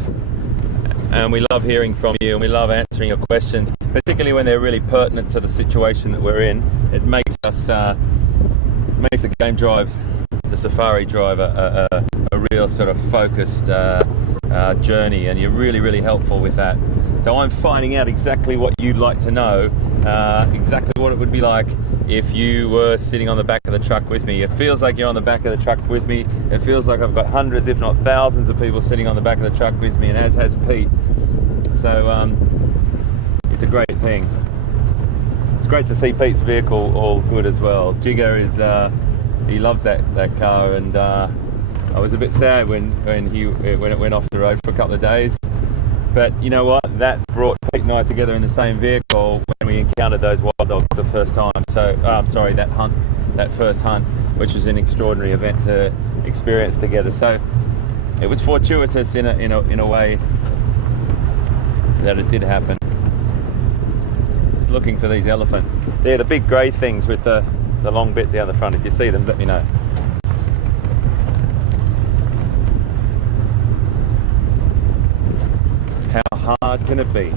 and we love hearing from you and we love answering your questions, particularly when they're really pertinent to the situation that we're in. It makes us makes the game drive, the safari drive, a real sort of focused journey, and you're really helpful with that. So I'm finding out exactly what you'd like to know, exactly what it would be like if you were sitting on the back of the truck with me. It feels like you're on the back of the truck with me. It feels like I've got hundreds, if not thousands, of people sitting on the back of the truck with me, and as has Pete. So it's a great thing. It's great to see Pete's vehicle all good as well. Jigger is he loves that car, and I was a bit sad when it went off the road for a couple of days. But you know what? That brought Pete and I together in the same vehicle when we encountered those wild dogs the first time. So I'm sorry, that first hunt, which was an extraordinary event to experience together. So it was fortuitous in a way that it did happen. Just looking for these elephant. They're the big grey things with the long bit down the front. If you see them, let me know. How hard can it be?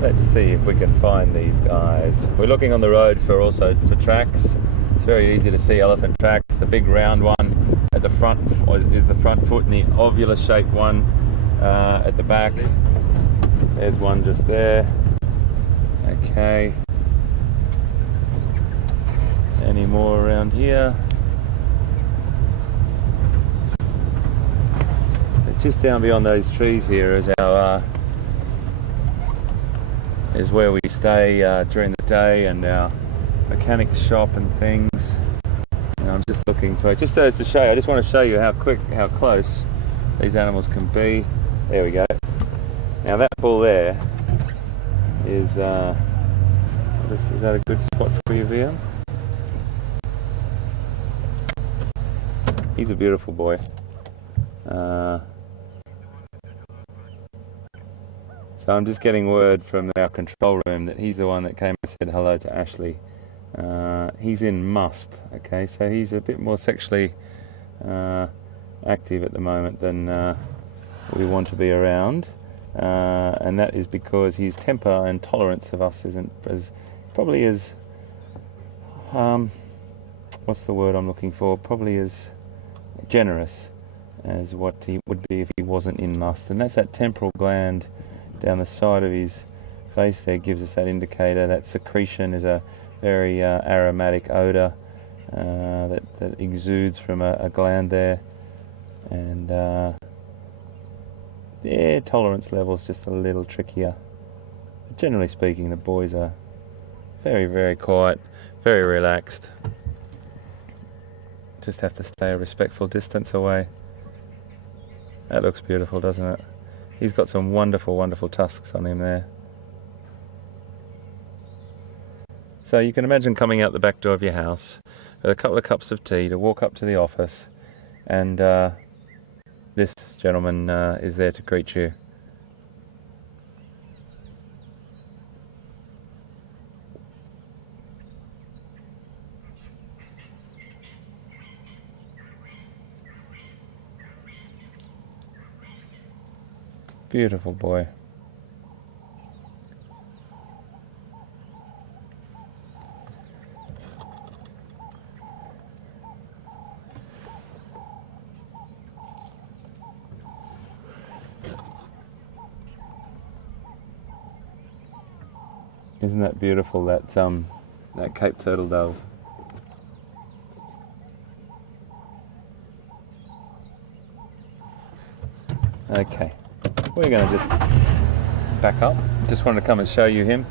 Let's see if we can find these guys. We're looking on the road for tracks. It's very easy to see elephant tracks. The big round one at the front is the front foot, and the ovular shaped one at the back. There's one just there. Okay. Any more around here? Just down beyond those trees here is our is where we stay during the day, and our mechanic shop and things. And I'm just looking for, just so as to show you, I just want to show you how close these animals can be. There we go. Now that bull there is that a good spot for you, Liam? He's a beautiful boy. So I'm just getting word from our control room that he's the one that came and said hello to Ashley. He's in must, okay, so he's a bit more sexually active at the moment than we want to be around, and that is because his temper and tolerance of us isn't probably as what's the word I'm looking for? Probably as generous as what he would be if he wasn't in lust. And that's that temporal gland down the side of his face there gives us that indicator. That secretion is a very aromatic odour that exudes from a gland there. And their tolerance level is just a little trickier. But generally speaking, the boys are very, very quiet, very relaxed. Just have to stay a respectful distance away. That looks beautiful, doesn't it? He's got some wonderful, wonderful tusks on him there. So you can imagine coming out the back door of your house with a couple of cups of tea to walk up to the office, and this gentleman is there to greet you. Beautiful boy. Isn't that beautiful, that Cape Turtle Dove? Okay, we're going to just back up. Just wanted to come and show you him.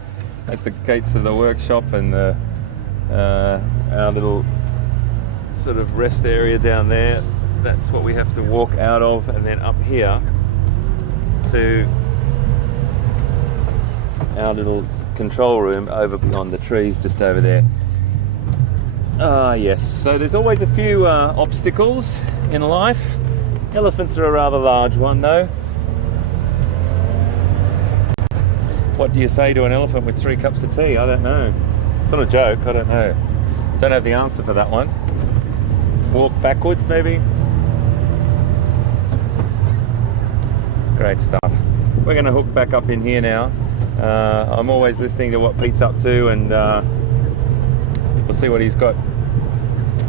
That's the gates of the workshop and our little sort of rest area down there. That's what we have to walk out of, and then up here to our little control room over beyond the trees just over there. Yes, so there's always a few obstacles in life. Elephants are a rather large one though. What do you say to an elephant with 3 cups of tea? I don't know. It's not a joke, I don't know. Don't have the answer for that one. Walk backwards maybe? Great stuff. We're going to hook back up in here now. I'm always listening to what Pete's up to, and we'll see what he's got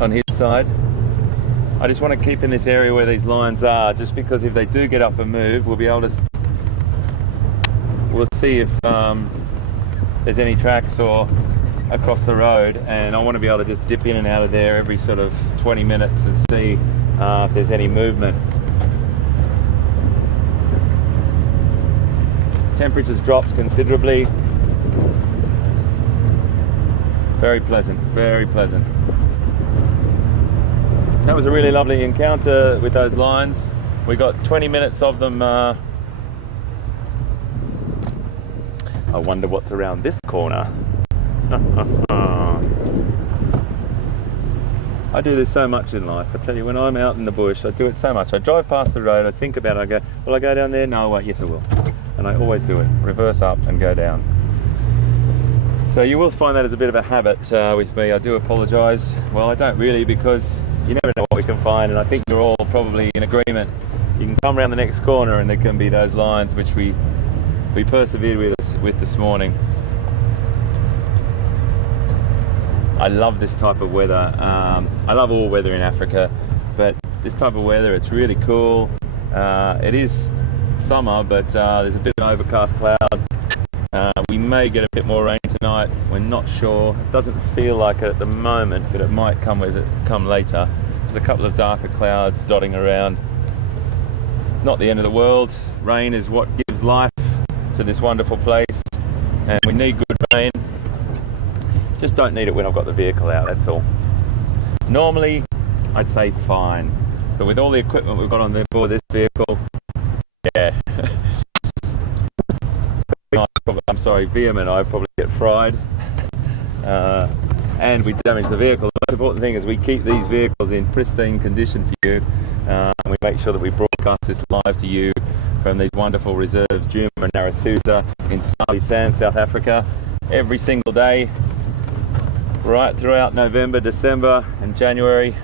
on his side. I just want to keep in this area where these lines are, just because if they do get up and move, we'll be able to we'll see if there's any tracks or across the road, and I want to be able to just dip in and out of there every sort of 20 minutes and see if there's any movement. Temperature's dropped considerably. Very pleasant, very pleasant. That was a really lovely encounter with those lions. We got 20 minutes of them. I wonder what's around this corner. I do this so much in life. I tell you, when I'm out in the bush, I do it so much. I drive past the road, I think about it, I go, will I go down there? No, wait, yes I will. And I always do it. Reverse up and go down. So you will find that as a bit of a habit with me. I do apologise. Well, I don't really, because you never know what we can find, and I think you're all probably in agreement. You can come around the next corner and there can be those lines which we persevered with this morning. I love this type of weather. I love all weather in Africa, but this type of weather, it's really cool. It is summer, but there's a bit of overcast cloud. We may get a bit more rain tonight. We're not sure. It doesn't feel like it at the moment, but it might come later. There's a couple of darker clouds dotting around. Not the end of the world. Rain is what gives life to this wonderful place, and we need good rain. Just don't need it when I've got the vehicle out, that's all. Normally, I'd say fine, but with all the equipment we've got on board this vehicle, yeah. I'm sorry, VM and I probably get fried, and we damage the vehicle. The most important thing is we keep these vehicles in pristine condition for you, and we make sure that we broadcast this live to you from these wonderful reserves, Djuma and Narathusa in Sabi Sand, South Africa, every single day, right throughout November, December and January.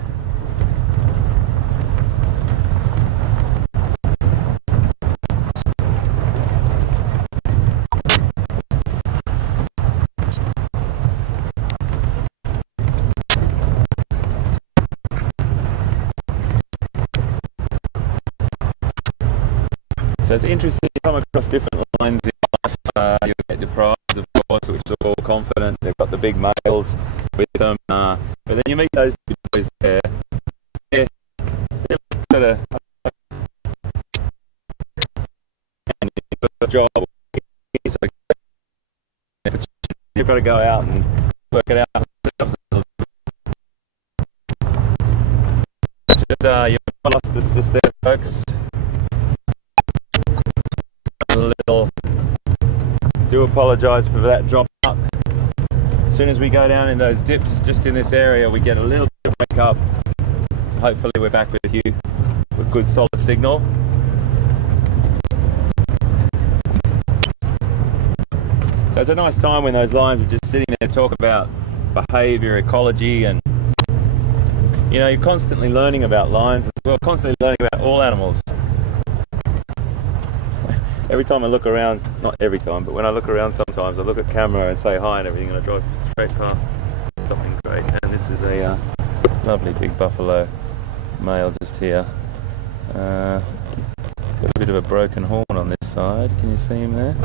So it's interesting to come across different lines in life. You'll get your prize, of course, which is all confident. They've got the big males with them. But then you meet those two boys there. They're sort of job. You've got to go out and work it out. Just, you've lost us just there, folks. A little. Do apologise for that drop up. As soon as we go down in those dips, just in this area, we get a little bit of wake up. Hopefully, we're back with you with good solid signal. So it's a nice time when those lions are just sitting there talk about behaviour, ecology, and you know, you're constantly learning about lions as well, constantly learning about all animals. Every time I look around, not every time, but when I look around sometimes, I look at camera and say hi and everything, and I drive straight past something great. And this is a lovely big buffalo male just here. Got a bit of a broken horn on this side. Can you see him there?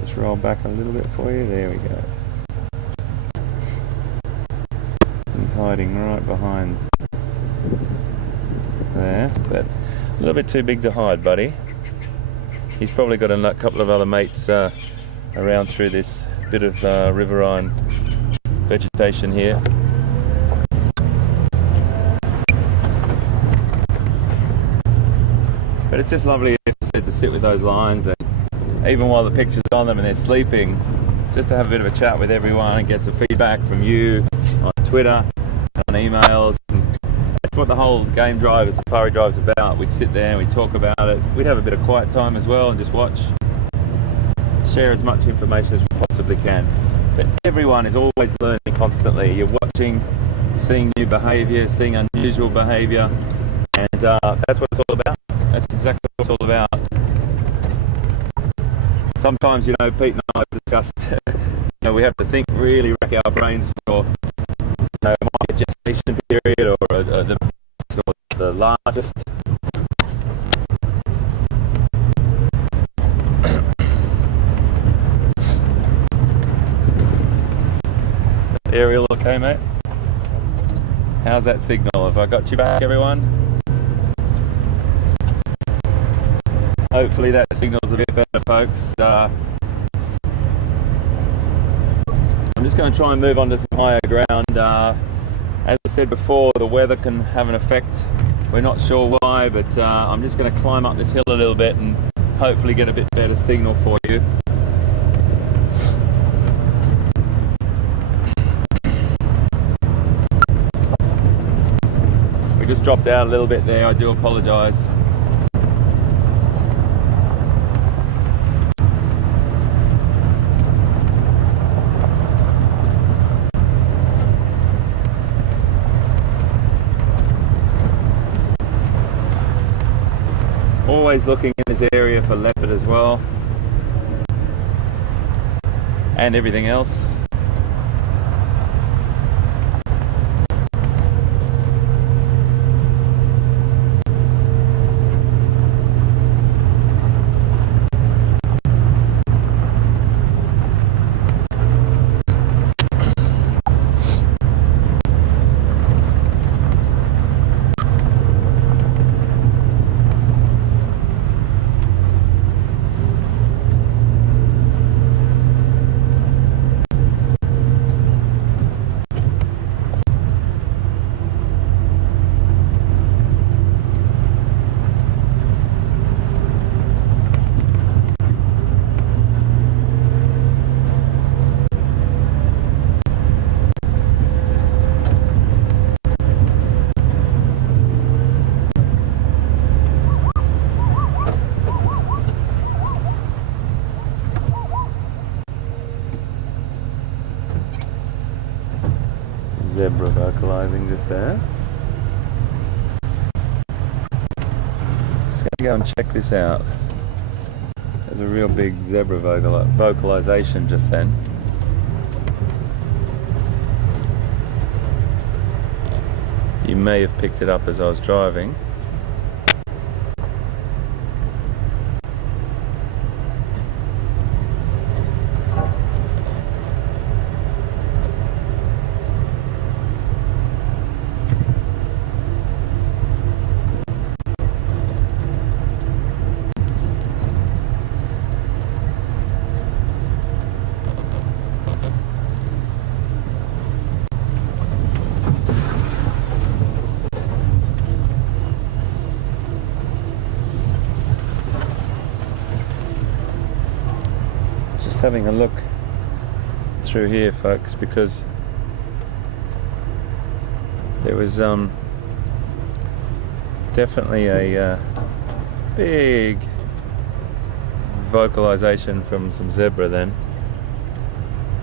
Just roll back a little bit for you. There we go. He's hiding right behind there, but a little bit too big to hide, buddy. He's probably got a couple of other mates around through this bit of riverine vegetation here. But it's just lovely, as I said, to sit with those lions, and even while the picture's on them and they're sleeping, just to have a bit of a chat with everyone and get some feedback from you on Twitter, on emails. And that's what the whole game drive and safari drive's about. We'd sit there and we'd talk about it. We'd have a bit of quiet time as well and just watch, share as much information as we possibly can. But everyone is always learning constantly. You're watching, you're seeing new behaviour, seeing unusual behaviour, and that's what it's all about. That's exactly what it's all about. Sometimes, you know, Pete and I have discussed, you know, we have to think, really rack our brains for, you know, a gestation period or the largest. Aerial okay, mate? How's that signal? Have I got you back, everyone? Hopefully that signal's a bit better, folks. I'm just going to try and move on to some higher ground. As I said before, the weather can have an effect. We're not sure why, but I'm just going to climb up this hill a little bit and hopefully get a bit better signal for you. We just dropped out a little bit there, I do apologise. Always looking in this area for leopard as well, and everything else. Zebra vocalizing just there. Just going to go and check this out. There's a real big zebra vocalization just then. You may have picked it up as I was driving. Just having a look through here, folks, because there was definitely a big vocalization from some zebra then.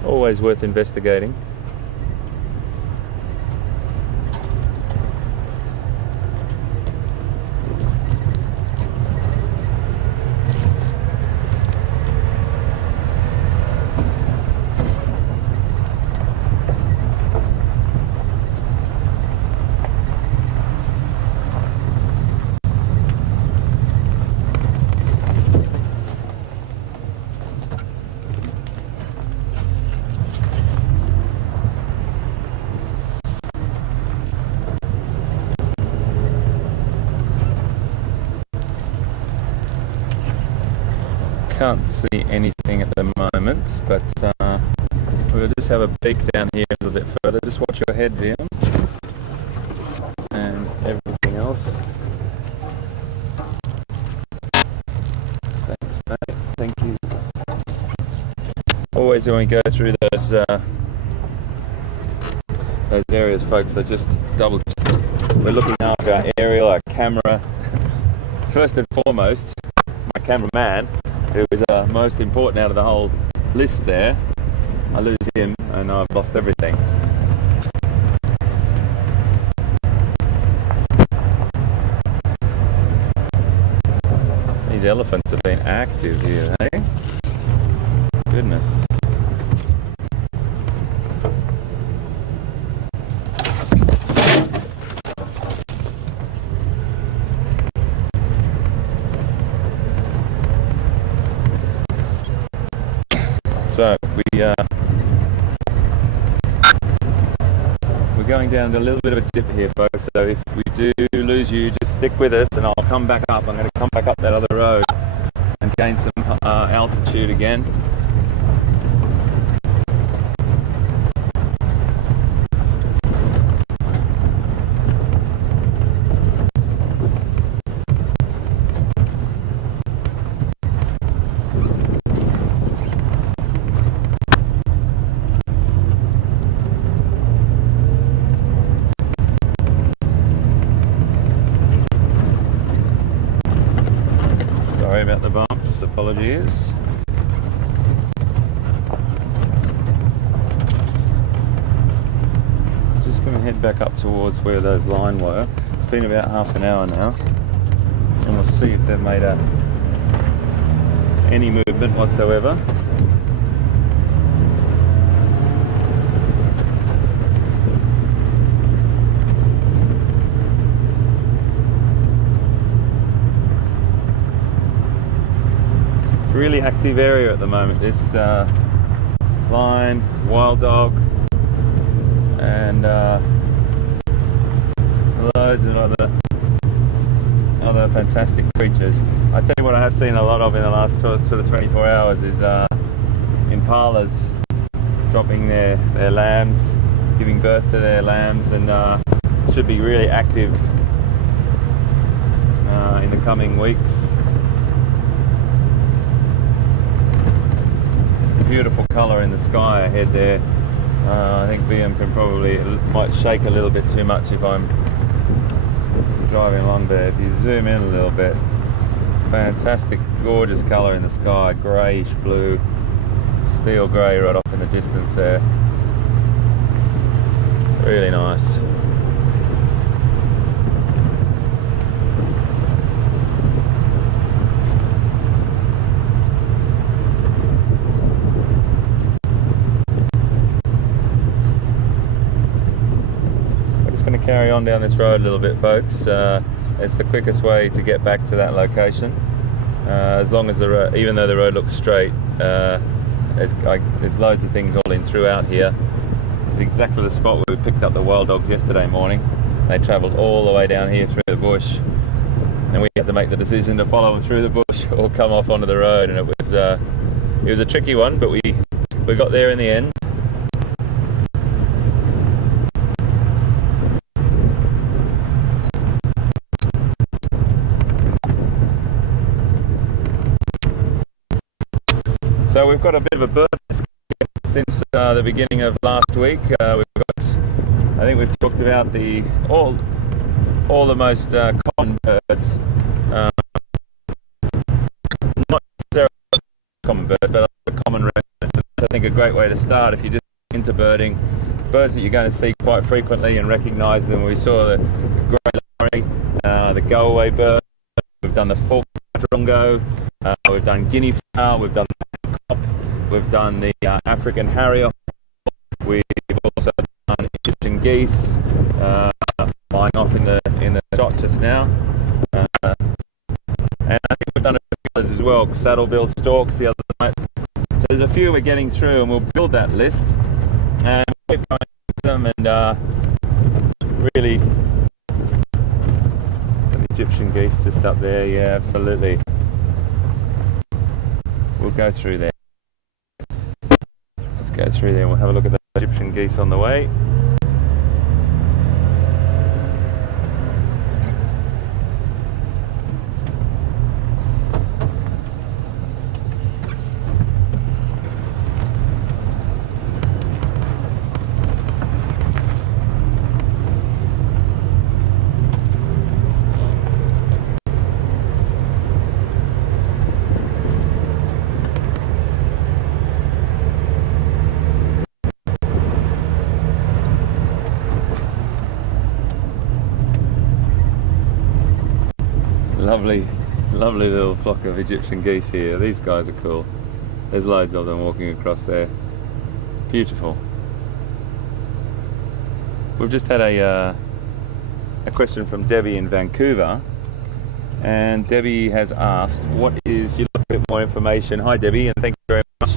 Always worth investigating. Can't see anything at the moment, but we'll just have a peek down here a little bit further. Just watch your head, Liam, and everything else. Thanks, mate. Thank you. Always when we go through those areas, folks, I just double check. We're looking after our aerial, our camera. First and foremost, my cameraman, who was most important out of the whole list there. I lose him and I've lost everything. These elephants have been active here, hey? Goodness. So we're going down to a little bit of a dip here, folks. So if we do lose you, just stick with us, and I'll come back up. I'm going to come back up that other road and gain some altitude again. Sorry about the bumps, apologies. Just going to head back up towards where those lines were. It's been about half an hour now, and we'll see if they've made any movement whatsoever. Really active area at the moment. This lion, wild dog, and loads of other fantastic creatures. I tell you what I have seen a lot of in the last sort of 24 hours is impalas dropping their lambs, giving birth to their lambs, and should be really active in the coming weeks. Beautiful colour in the sky ahead there. I think BM might shake a little bit too much if I'm driving along there. If you zoom in a little bit, fantastic, gorgeous colour in the sky, greyish blue, steel grey right off in the distance there. Really nice. Going to carry on down this road a little bit, folks. It's the quickest way to get back to that location. As long as the road, even though the road looks straight, there's loads of things all in throughout here. It's exactly the spot where we picked up the wild dogs yesterday morning. They travelled all the way down here through the bush, and we had to make the decision to follow them through the bush or come off onto the road. And it was a tricky one, but we got there in the end. So we've got a bit of a bird since the beginning of last week. We've got, I think we've talked about all the most common birds. Not necessarily common birds, but common residents. I think a great way to start if you're just into birding. Birds that you're going to see quite frequently and recognise them. We saw the grey lorry, the go-away bird. We've done the forked drongo. We've done guinea fowl. We've done the cop. We've done the African harrier. We've also done Egyptian geese. Flying off in the shot just now. And I think we've done a few others as well. Saddlebill storks the other night. So there's a few we're getting through, and we'll build that list and keep going with them. And really, some Egyptian geese just up there. Yeah, absolutely. We'll go through there. Let's go through there. We'll have a look at the Egyptian geese on the way. Lovely little flock of Egyptian geese here. These guys are cool. There's loads of them walking across there. Beautiful. We've just had a question from Debbie in Vancouver, and Debbie has asked, what is, you look a bit more information. Hi Debbie, and thank you very much.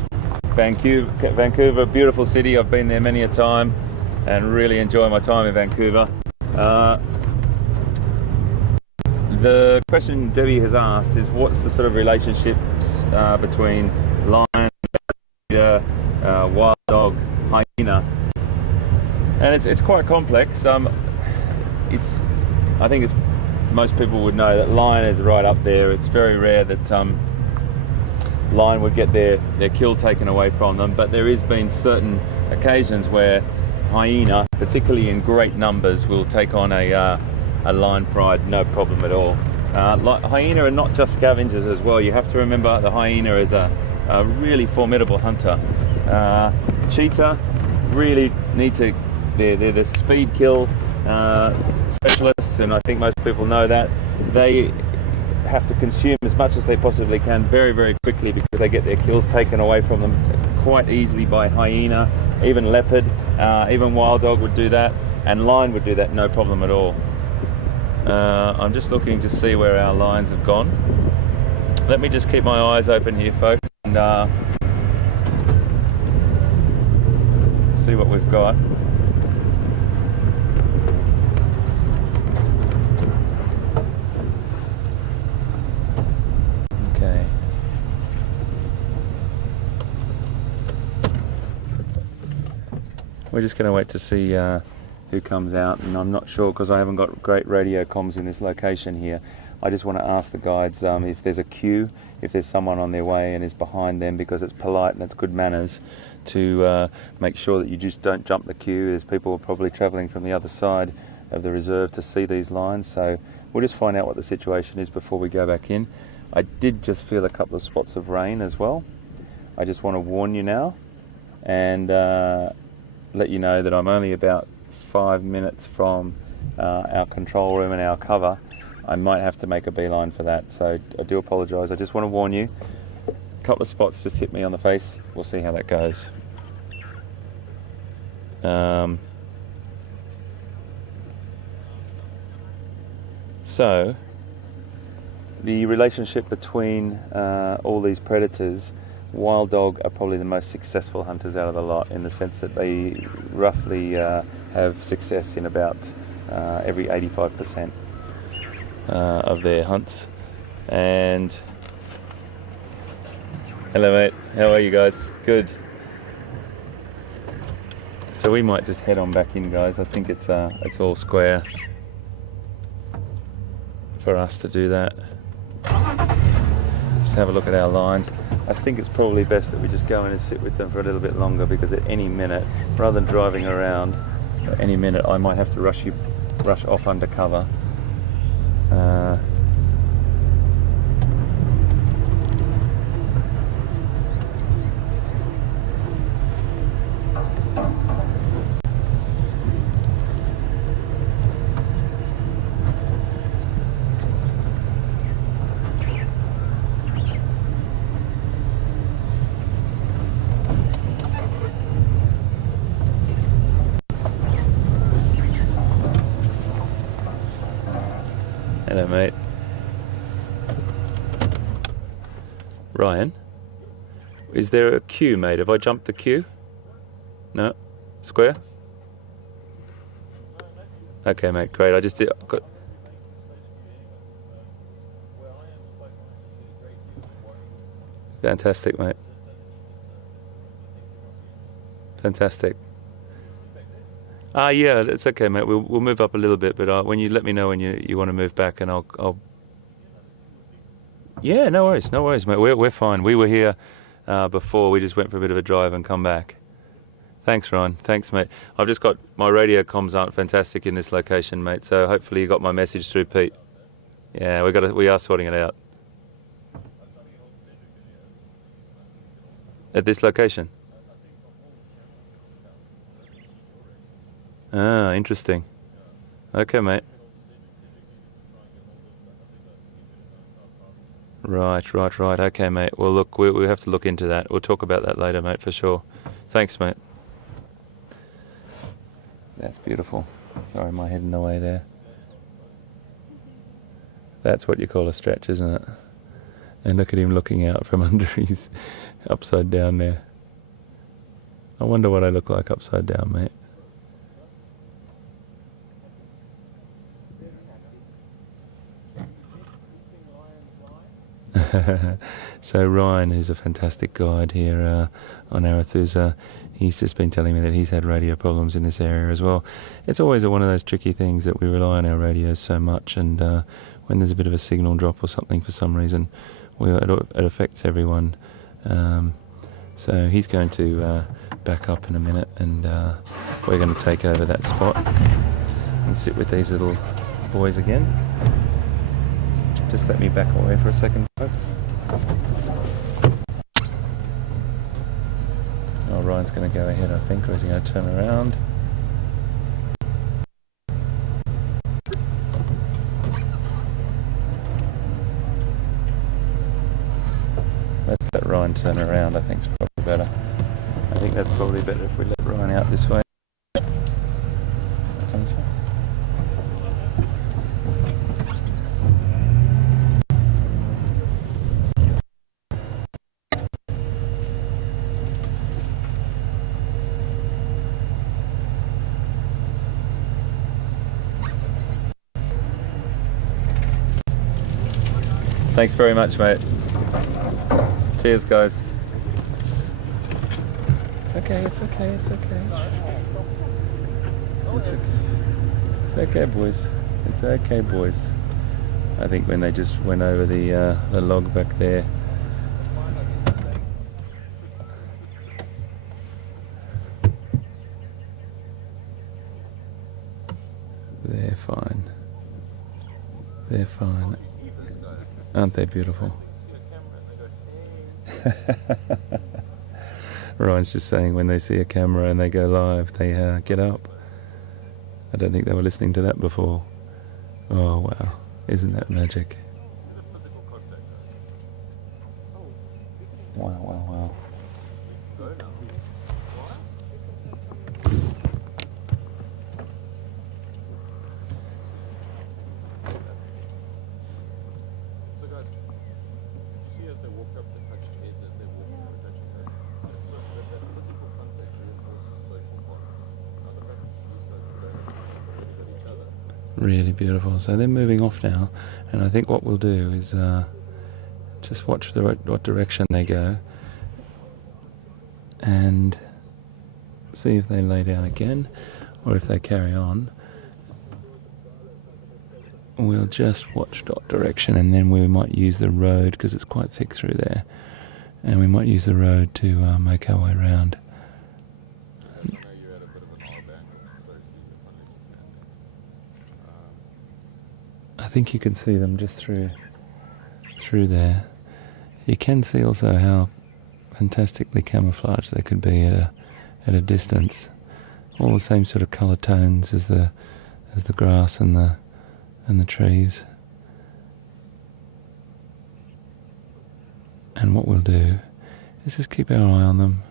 Vancouver, beautiful city. I've been there many a time and really enjoy my time in Vancouver. The question Debbie has asked is, what's the sort of relationships between lion, wild dog, hyena? And it's quite complex. I think most people would know that lion is right up there. It's very rare that lion would get their kill taken away from them, but there has been certain occasions where hyena, particularly in great numbers, will take on a lion pride, no problem at all. Hyena are not just scavengers as well. You have to remember the hyena is a really formidable hunter. Cheetah really need to, they're the speed kill specialists, and I think most people know that. They have to consume as much as they possibly can very, very quickly, because they get their kills taken away from them quite easily by hyena. Even leopard, even wild dog would do that, and lion would do that no problem at all. I'm just looking to see where our lines have gone. Let me just keep my eyes open here, folks, and see what we've got. Okay. We're just going to wait to see who comes out, and I'm not sure, because I haven't got great radio comms in this location here. I just want to ask the guides if there's a queue, if there's someone on their way and is behind them, because it's polite and it's good manners to make sure that you just don't jump the queue. There's people probably travelling from the other side of the reserve to see these lines, so we'll just find out what the situation is before we go back in. I did just feel a couple of spots of rain as well. I just want to warn you now and let you know that I'm only about 5 minutes from our control room and our cover. I might have to make a beeline for that, so I do apologise. I just want to warn you. A couple of spots just hit me on the face. We'll see how that goes. So the relationship between all these predators, wild dog are probably the most successful hunters out of the lot, in the sense that they roughly have success in about every 85% of their hunts. And hello mate, how are you guys? Good. So we might just head on back in, guys. I think it's all square for us to do that. just have a look at our lines. I think it's probably best that we just go in and sit with them for a little bit longer, because at any minute, rather than driving around, at any minute I might have to rush off undercover. Hello, mate. Ryan, is there a queue, mate? Have I jumped the queue? No? Square? Okay, mate, great. I just did... got... Fantastic, mate. Fantastic. Yeah, it's okay, mate. We'll move up a little bit, but when you let me know when you want to move back, and I'll... Yeah, no worries, mate. We're fine. We were here before. We just went for a bit of a drive and come back. Thanks, Ryan. Thanks, mate. I've just got my radio comms aren't fantastic in this location, mate. So hopefully you got my message through, Pete. Yeah, we are sorting it out. At this location. Ah, interesting. Okay, mate. Right. Okay, mate. Well, look, we have to look into that. We'll talk about that later, mate, for sure. Thanks, mate. That's beautiful. Sorry, my head in the way there. That's what you call a stretch, isn't it? And look at him looking out from under his upside down there. I wonder what I look like upside down, mate. So Ryan, who's a fantastic guide here on Arethusa, he's just been telling me that he's had radio problems in this area as well. It's always one of those tricky things that we rely on our radios so much, and when there's a bit of a signal drop or something for some reason, it affects everyone. So he's going to back up in a minute, and we're going to take over that spot and sit with these little boys again. Just let me back away for a second, folks. Oh, Ryan's going to go ahead, I think, or is he going to turn around? Let's let Ryan turn around, I think it's probably better. I think that's probably better if we let Ryan out this way. Come this way. Thanks very much, mate. Cheers, guys. It's okay. It's okay, boys. It's okay, boys. I think when they just went over the log back there. They're fine. They're fine. Aren't they beautiful? Ryan's just saying when they see a camera and they go live, they get up. I don't think they were listening to that before. Oh wow, isn't that magic? Wow. Really beautiful. So they're moving off now, and I think what we'll do is just watch what direction they go and see if they lay down again or if they carry on. we'll just watch dot direction, and then we might use the road because it's quite thick through there, and we might use the road to make our way around. I think you can see them just through there. You can see also how fantastically camouflaged they could be at a distance. All the same sort of colour tones as the grass and the trees. And what we'll do is just keep our eye on them.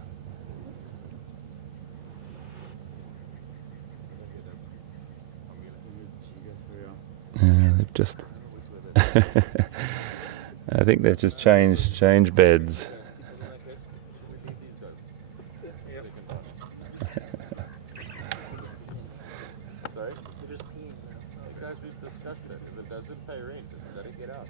They've just I think they've just changed beds. Sorry? Because we've discussed it. If it doesn't pay rent, let it get out.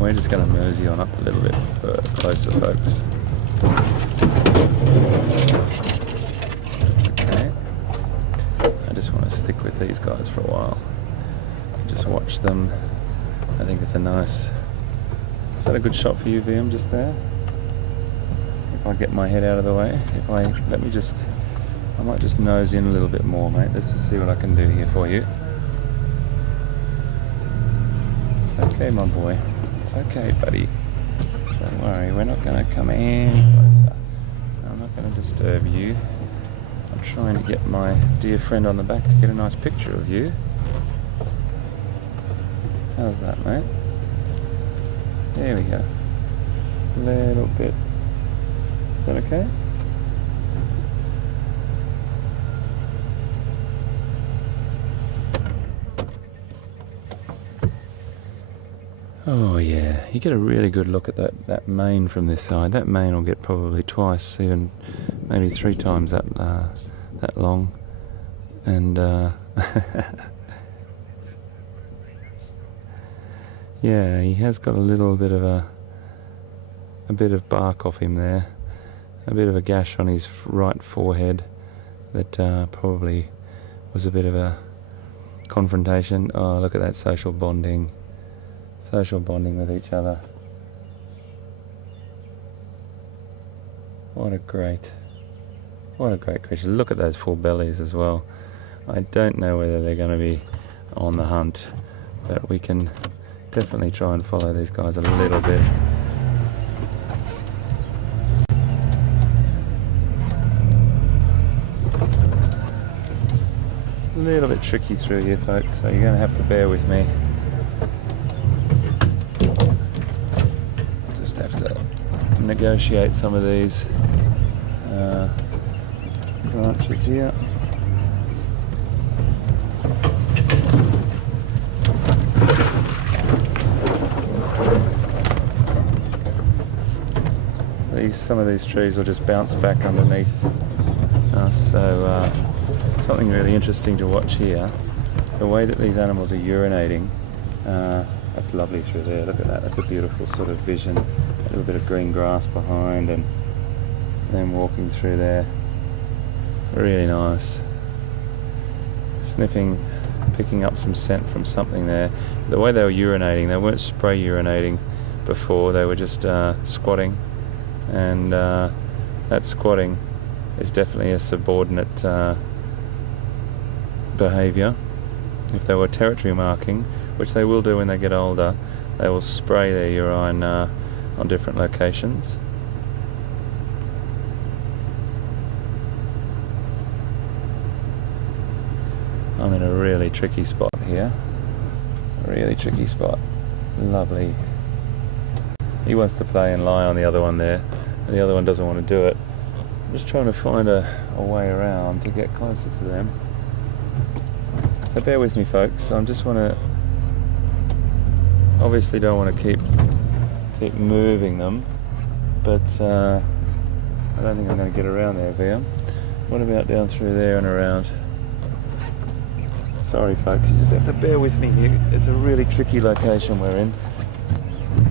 We're just going to mosey on up a little bit closer, folks. That's okay. I just want to stick with these guys for a while. Just watch them. I think it's a nice... Is that a good shot for you, VM, just there? If I get my head out of the way. I might just nose in a little bit more, mate. Let's just see what I can do here for you. It's okay, my boy. It's okay, buddy. Don't worry, we're not going to come any closer. I'm not going to disturb you. I'm trying to get my dear friend on the back to get a nice picture of you. How's that, mate? There we go. A little bit. Is that okay? Oh yeah, you get a really good look at that mane from this side. That mane will get probably twice, even maybe 3 times that long, and yeah, he has got a little bit of a bit of bark off him there, a bit of a gash on his right forehead that probably was a bit of a confrontation. Oh, look at that social bonding with each other. What a great creature. Look at those full bellies as well. I don't know whether they're going to be on the hunt, but we can definitely try and follow these guys a little bit. A little bit tricky through here, folks, so you're going to have to bear with me. Negotiate some of these branches here. Some of these trees will just bounce back underneath us, so something really interesting to watch here. The way that these animals are urinating, that's lovely through there. Look at that, that's a beautiful sort of vision. A little bit of green grass behind, and then walking through there. Really nice. Sniffing, picking up some scent from something there. The way they were urinating, they weren't spray urinating before, they were just squatting, and that squatting is definitely a subordinate behaviour. If they were territory marking, which they will do when they get older, they will spray their urine on different locations. I'm in a really tricky spot here. A really tricky spot. Lovely. He wants to play and lie on the other one there, and the other one doesn't want to do it. I'm just trying to find a way around to get closer to them. So bear with me, folks. I just want to... Obviously don't want to keep keep moving them, but I don't think I'm going to get around there, VM. What about down through there and around? Sorry folks, you just have to bear with me here. It's a really tricky location we're in.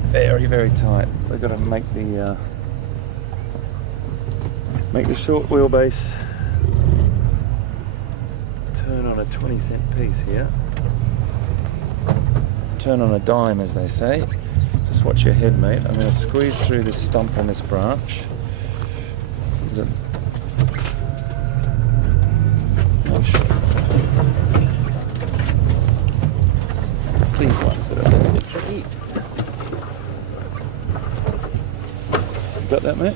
Very, very tight. We've got to make the short wheelbase turn on a 20-cent piece here. Turn on a dime, as they say. Just watch your head, mate. I'm going to squeeze through this stump on this branch. Is it? Not sure. It's these ones that are a little bit tricky. You got that, mate?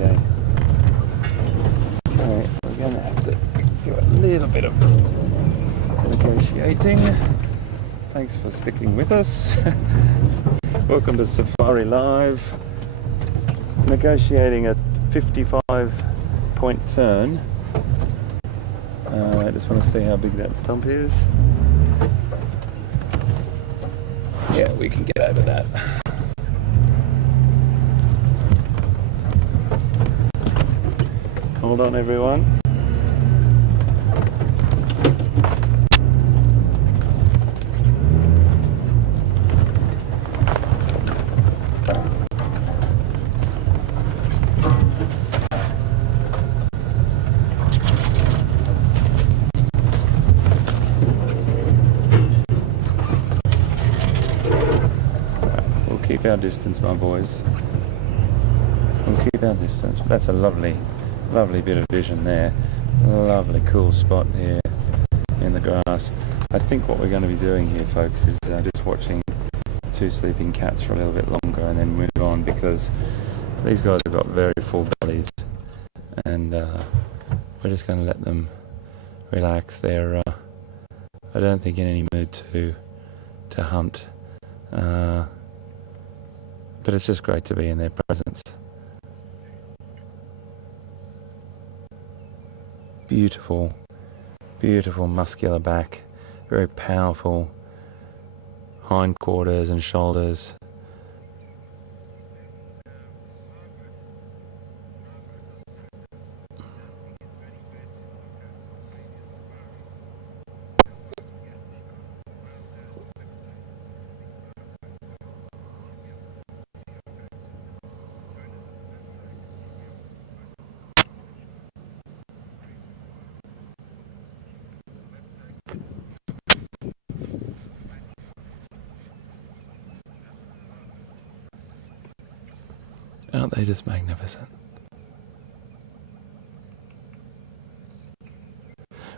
Yay. Alright, we're going to have to do a little bit of negotiating. Thanks for sticking with us. Welcome to Safari Live. Negotiating a 55-point turn. I just want to see how big that stump is. Yeah, we can get over that. Hold on, everyone. We'll keep our distance, my boys. We'll keep our distance. That's a lovely bit of vision there. Lovely cool spot here in the grass. I think what we're going to be doing here, folks, is just watching two sleeping cats for a little bit longer and then move on, because these guys have got very full bellies, and we're just going to let them relax. They're I don't think in any mood to hunt, but it's just great to be in their presence. Beautiful, beautiful muscular back, very powerful hindquarters and shoulders. Aren't they just magnificent?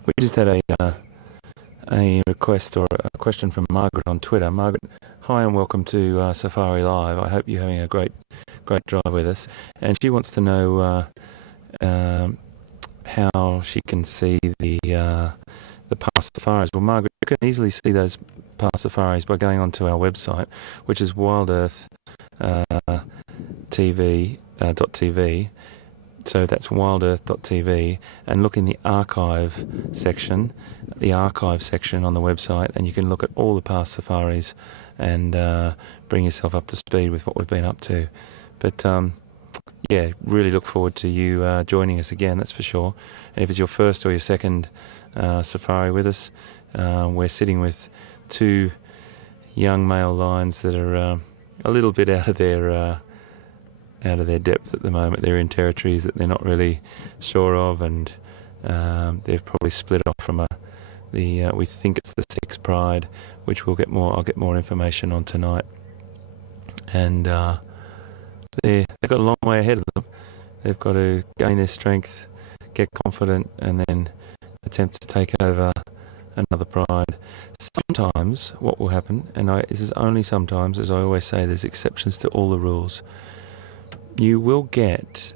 We just had a request or a question from Margaret on Twitter. Margaret, hi and welcome to Safari Live. I hope you're having a great drive with us. And she wants to know how she can see the past safaris. Well, Margaret, you can easily see those past safaris by going onto our website, which is WildEarth. TV.tv, so that's wildearth.tv, and look in the archive section on the website, and you can look at all the past safaris and bring yourself up to speed with what we've been up to. But yeah, really look forward to you joining us again, that's for sure. And if it's your first or your second safari with us, we're sitting with two young male lions that are a little bit out of their depth at the moment. They're in territories that they're not really sure of, and they've probably split off from we think it's the Six Pride, which I'll get more information on tonight. And they've got a long way ahead of them. They've got to gain their strength, get confident, and then attempt to take over another pride. Sometimes what will happen, and this is only sometimes, as I always say, there's exceptions to all the rules. You will get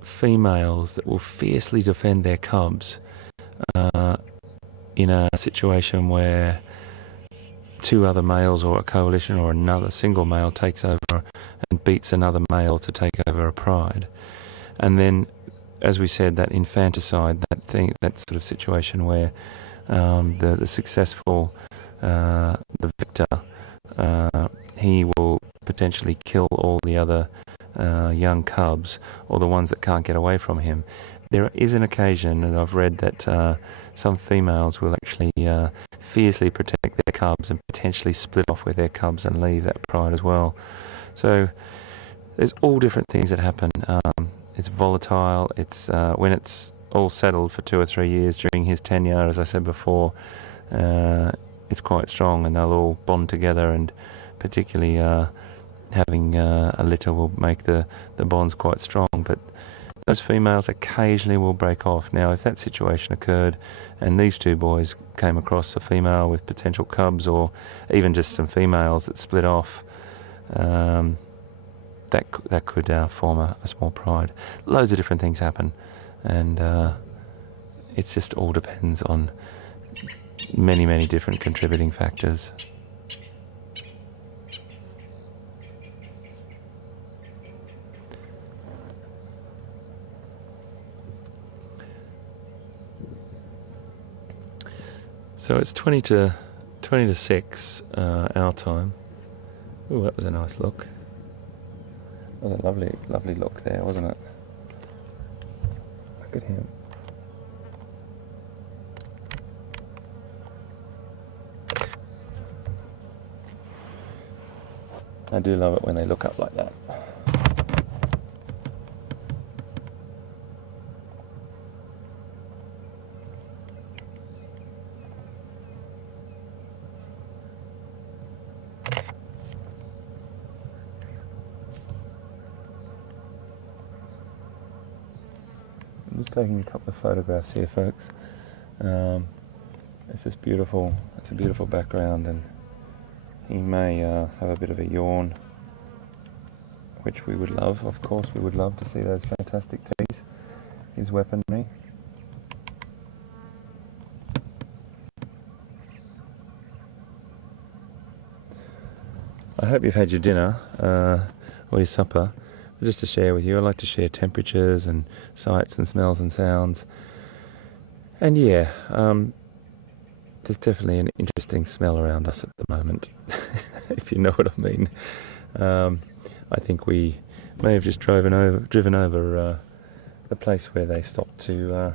females that will fiercely defend their cubs in a situation where two other males or a coalition or another single male takes over and beats another male to take over a pride. And then, as we said, that infanticide, that sort of situation where the successful the victor, he will potentially kill all the other young cubs or the ones that can't get away from him. There is an occasion, and I've read that some females will actually fiercely protect their cubs and potentially split off with their cubs and leave that pride as well. So there's all different things that happen. It's volatile. It's when it's all settled for 2 or 3 years during his tenure, as I said before, it's quite strong, and they'll all bond together, and particularly having a litter will make the bonds quite strong. But those females occasionally will break off. Now, if that situation occurred and these two boys came across a female with potential cubs, or even just some females that split off, that could form a small pride. Loads of different things happen, and it just all depends on many different contributing factors. So it's 20 to 6 our time. Ooh, that was a nice look. That was a lovely look there, wasn't it? Look at him. I do love it when they look up like that. I'm just taking a couple of photographs here, folks. It's just beautiful. It's a beautiful background, and he may have a bit of a yawn, which we would love. Of course, we would love to see those fantastic teeth, his weaponry. I hope you've had your dinner or your supper. Just to share with you, I like to share temperatures and sights and smells and sounds. And yeah, there's definitely an interesting smell around us at the moment, if you know what I mean. I think we may have just driven over the place where they stopped to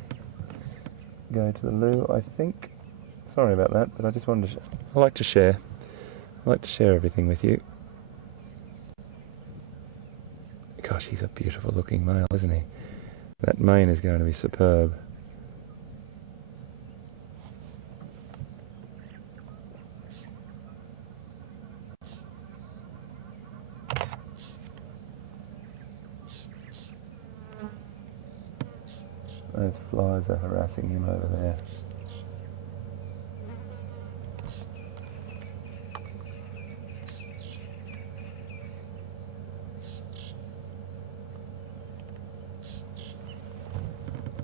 go to the loo, I think. Sorry about that, but I just wanted to I like to share everything with you. Gosh, he's a beautiful looking male, isn't he? That mane is going to be superb. Those flies are harassing him over there.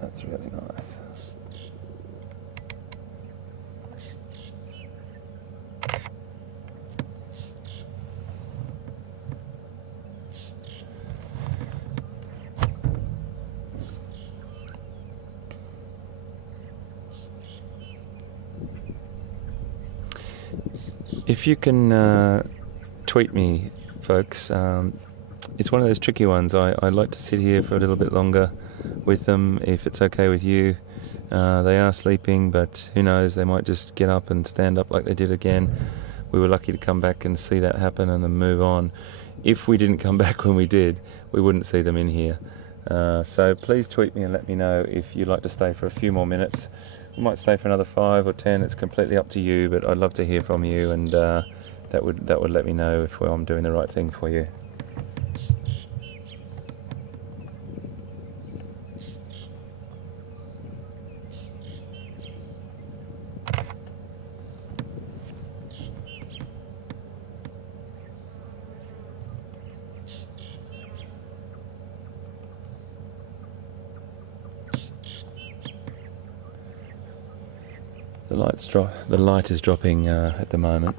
That's really nice. If you can tweet me, folks, it's one of those tricky ones. I like to sit here for a little bit longer with them, if it's okay with you. They are sleeping, but who knows, they might just get up and stand up like they did again. We were lucky to come back and see that happen and then move on. If we didn't come back when we did, we wouldn't see them in here. So please tweet me and let me know if you'd like to stay for a few more minutes. We might stay for another 5 or 10, it's completely up to you, but I'd love to hear from you, and that would let me know if I'm doing the right thing for you. The light is dropping at the moment,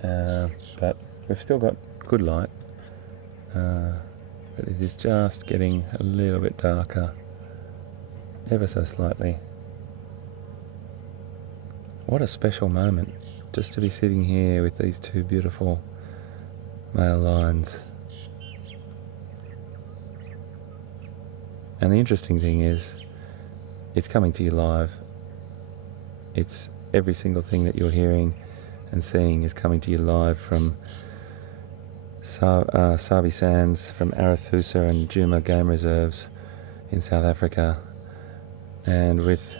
but we've still got good light, but it is just getting a little bit darker, ever so slightly. What a special moment, just to be sitting here with these two beautiful male lions. And the interesting thing is, it's coming to you live. It's every single thing that you're hearing and seeing is coming to you live from Sabi Sands, from Arathusa and Djuma game reserves in South Africa. And with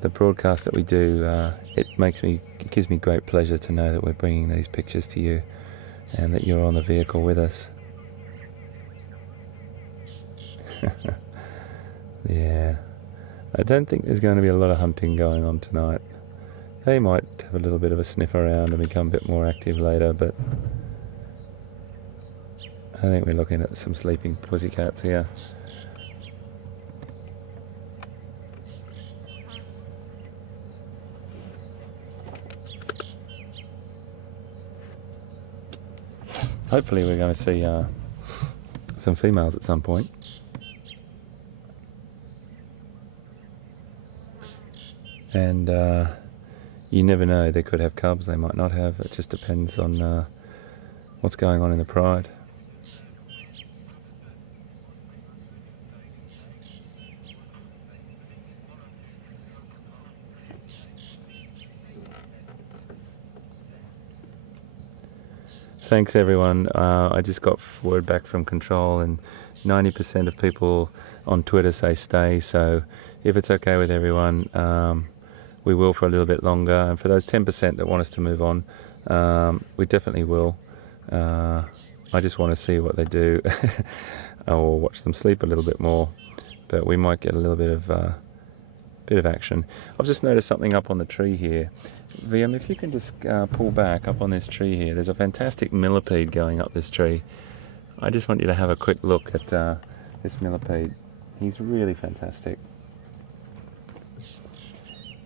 the broadcast that we do, it gives me great pleasure to know that we're bringing these pictures to you and that you're on the vehicle with us. Yeah, I don't think there's going to be a lot of hunting going on tonight. They might have a little bit of a sniff around and become a bit more active later, but I think we're looking at some sleeping pussycats here. Hopefully we're going to see some females at some point. And you never know, they could have cubs, they might not have. It just depends on what's going on in the pride. Thanks everyone. I just got word back from control and 90% of people on Twitter say stay, so if it's okay with everyone, we will for a little bit longer. And for those 10% that want us to move on, we definitely will. I just want to see what they do or watch them sleep a little bit more, but we might get a little bit of action. I've just noticed something up on the tree here. VM, if you can just pull back up on this tree here, there's a fantastic millipede going up this tree. I just want you to have a quick look at this millipede. He's really fantastic.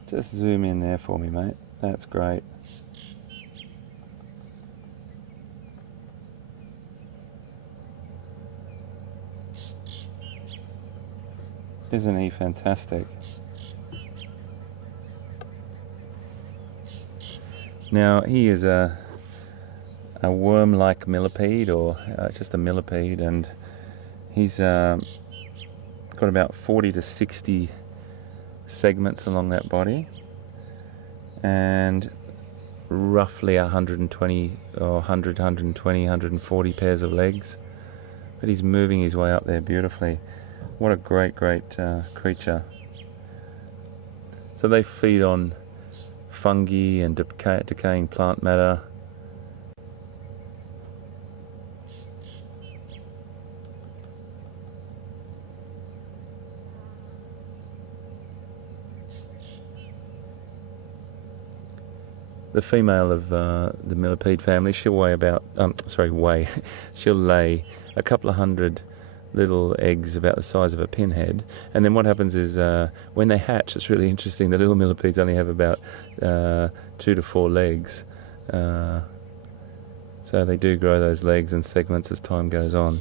Just zoom in there for me, mate. That's great. Isn't he fantastic? Now, he is a worm-like millipede, or just a millipede, and he's got about 40 to 60 segments along that body, and roughly 120 or 100, 120, 140 pairs of legs. But he's moving his way up there beautifully. What a great creature. So they feed on fungi and decaying plant matter. The female of the millipede family, she'll weigh about, she'll lay a couple of hundred little eggs about the size of a pinhead, and then what happens is when they hatch, it's really interesting, the little millipedes only have about 2 to 4 legs, so they do grow those legs and segments as time goes on.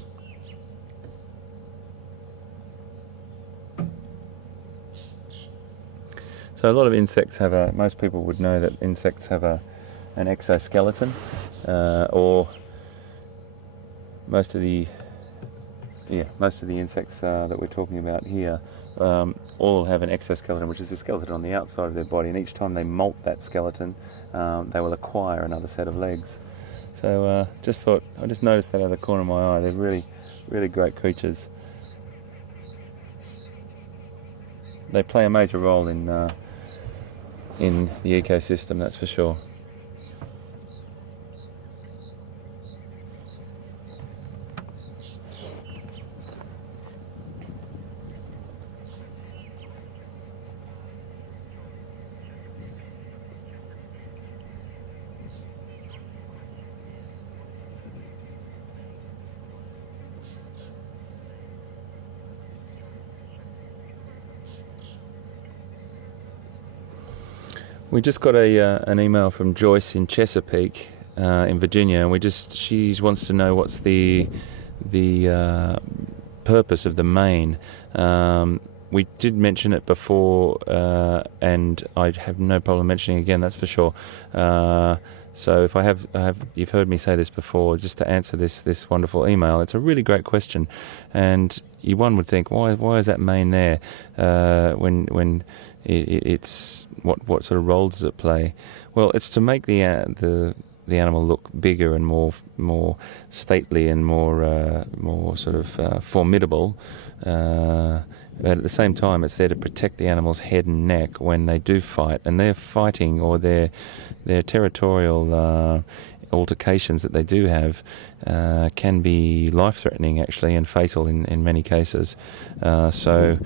So a lot of insects have most people would know that insects have an exoskeleton, or most of the insects that we're talking about here all have an exoskeleton, which is the skeleton on the outside of their body, and each time they molt that skeleton, they will acquire another set of legs. So I just noticed that out of the corner of my eye. They're really, really great creatures. They play a major role in the ecosystem, that's for sure. We just got an email from Joyce in Chesapeake, in Virginia, and she wants to know what's the purpose of the mane. we did mention it before, and I have no problem mentioning it again, that's for sure. So if I have, you've heard me say this before, just to answer this wonderful email, it's a really great question, and one would think, why is that mane there? When it's what sort of role does it play? Well, it's to make the animal look bigger and more stately and more sort of formidable. But at the same time, it's there to protect the animal's head and neck when they do fight, and their fighting or their territorial altercations that they do have can be life-threatening actually, and fatal in many cases. So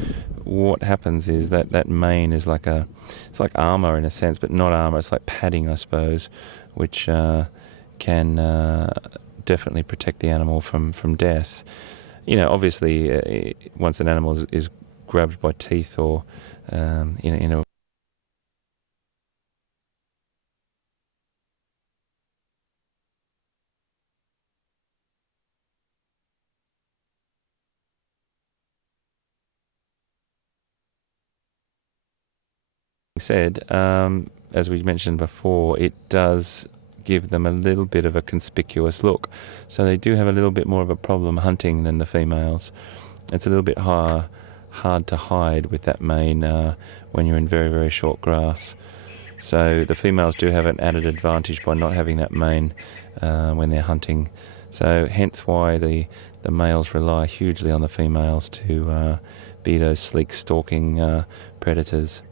what happens is that mane is it's like armour in a sense, but not armour. It's like padding, I suppose, which can definitely protect the animal from death. You know, obviously, once an animal is grabbed by teeth or in a said, as we mentioned before, it does give them a little bit of a conspicuous look. So they do have a little bit more of a problem hunting than the females. It's a little bit hard to hide with that mane when you're in very, very short grass. So the females do have an added advantage by not having that mane when they're hunting. So hence why the males rely hugely on the females to be those sleek stalking predators.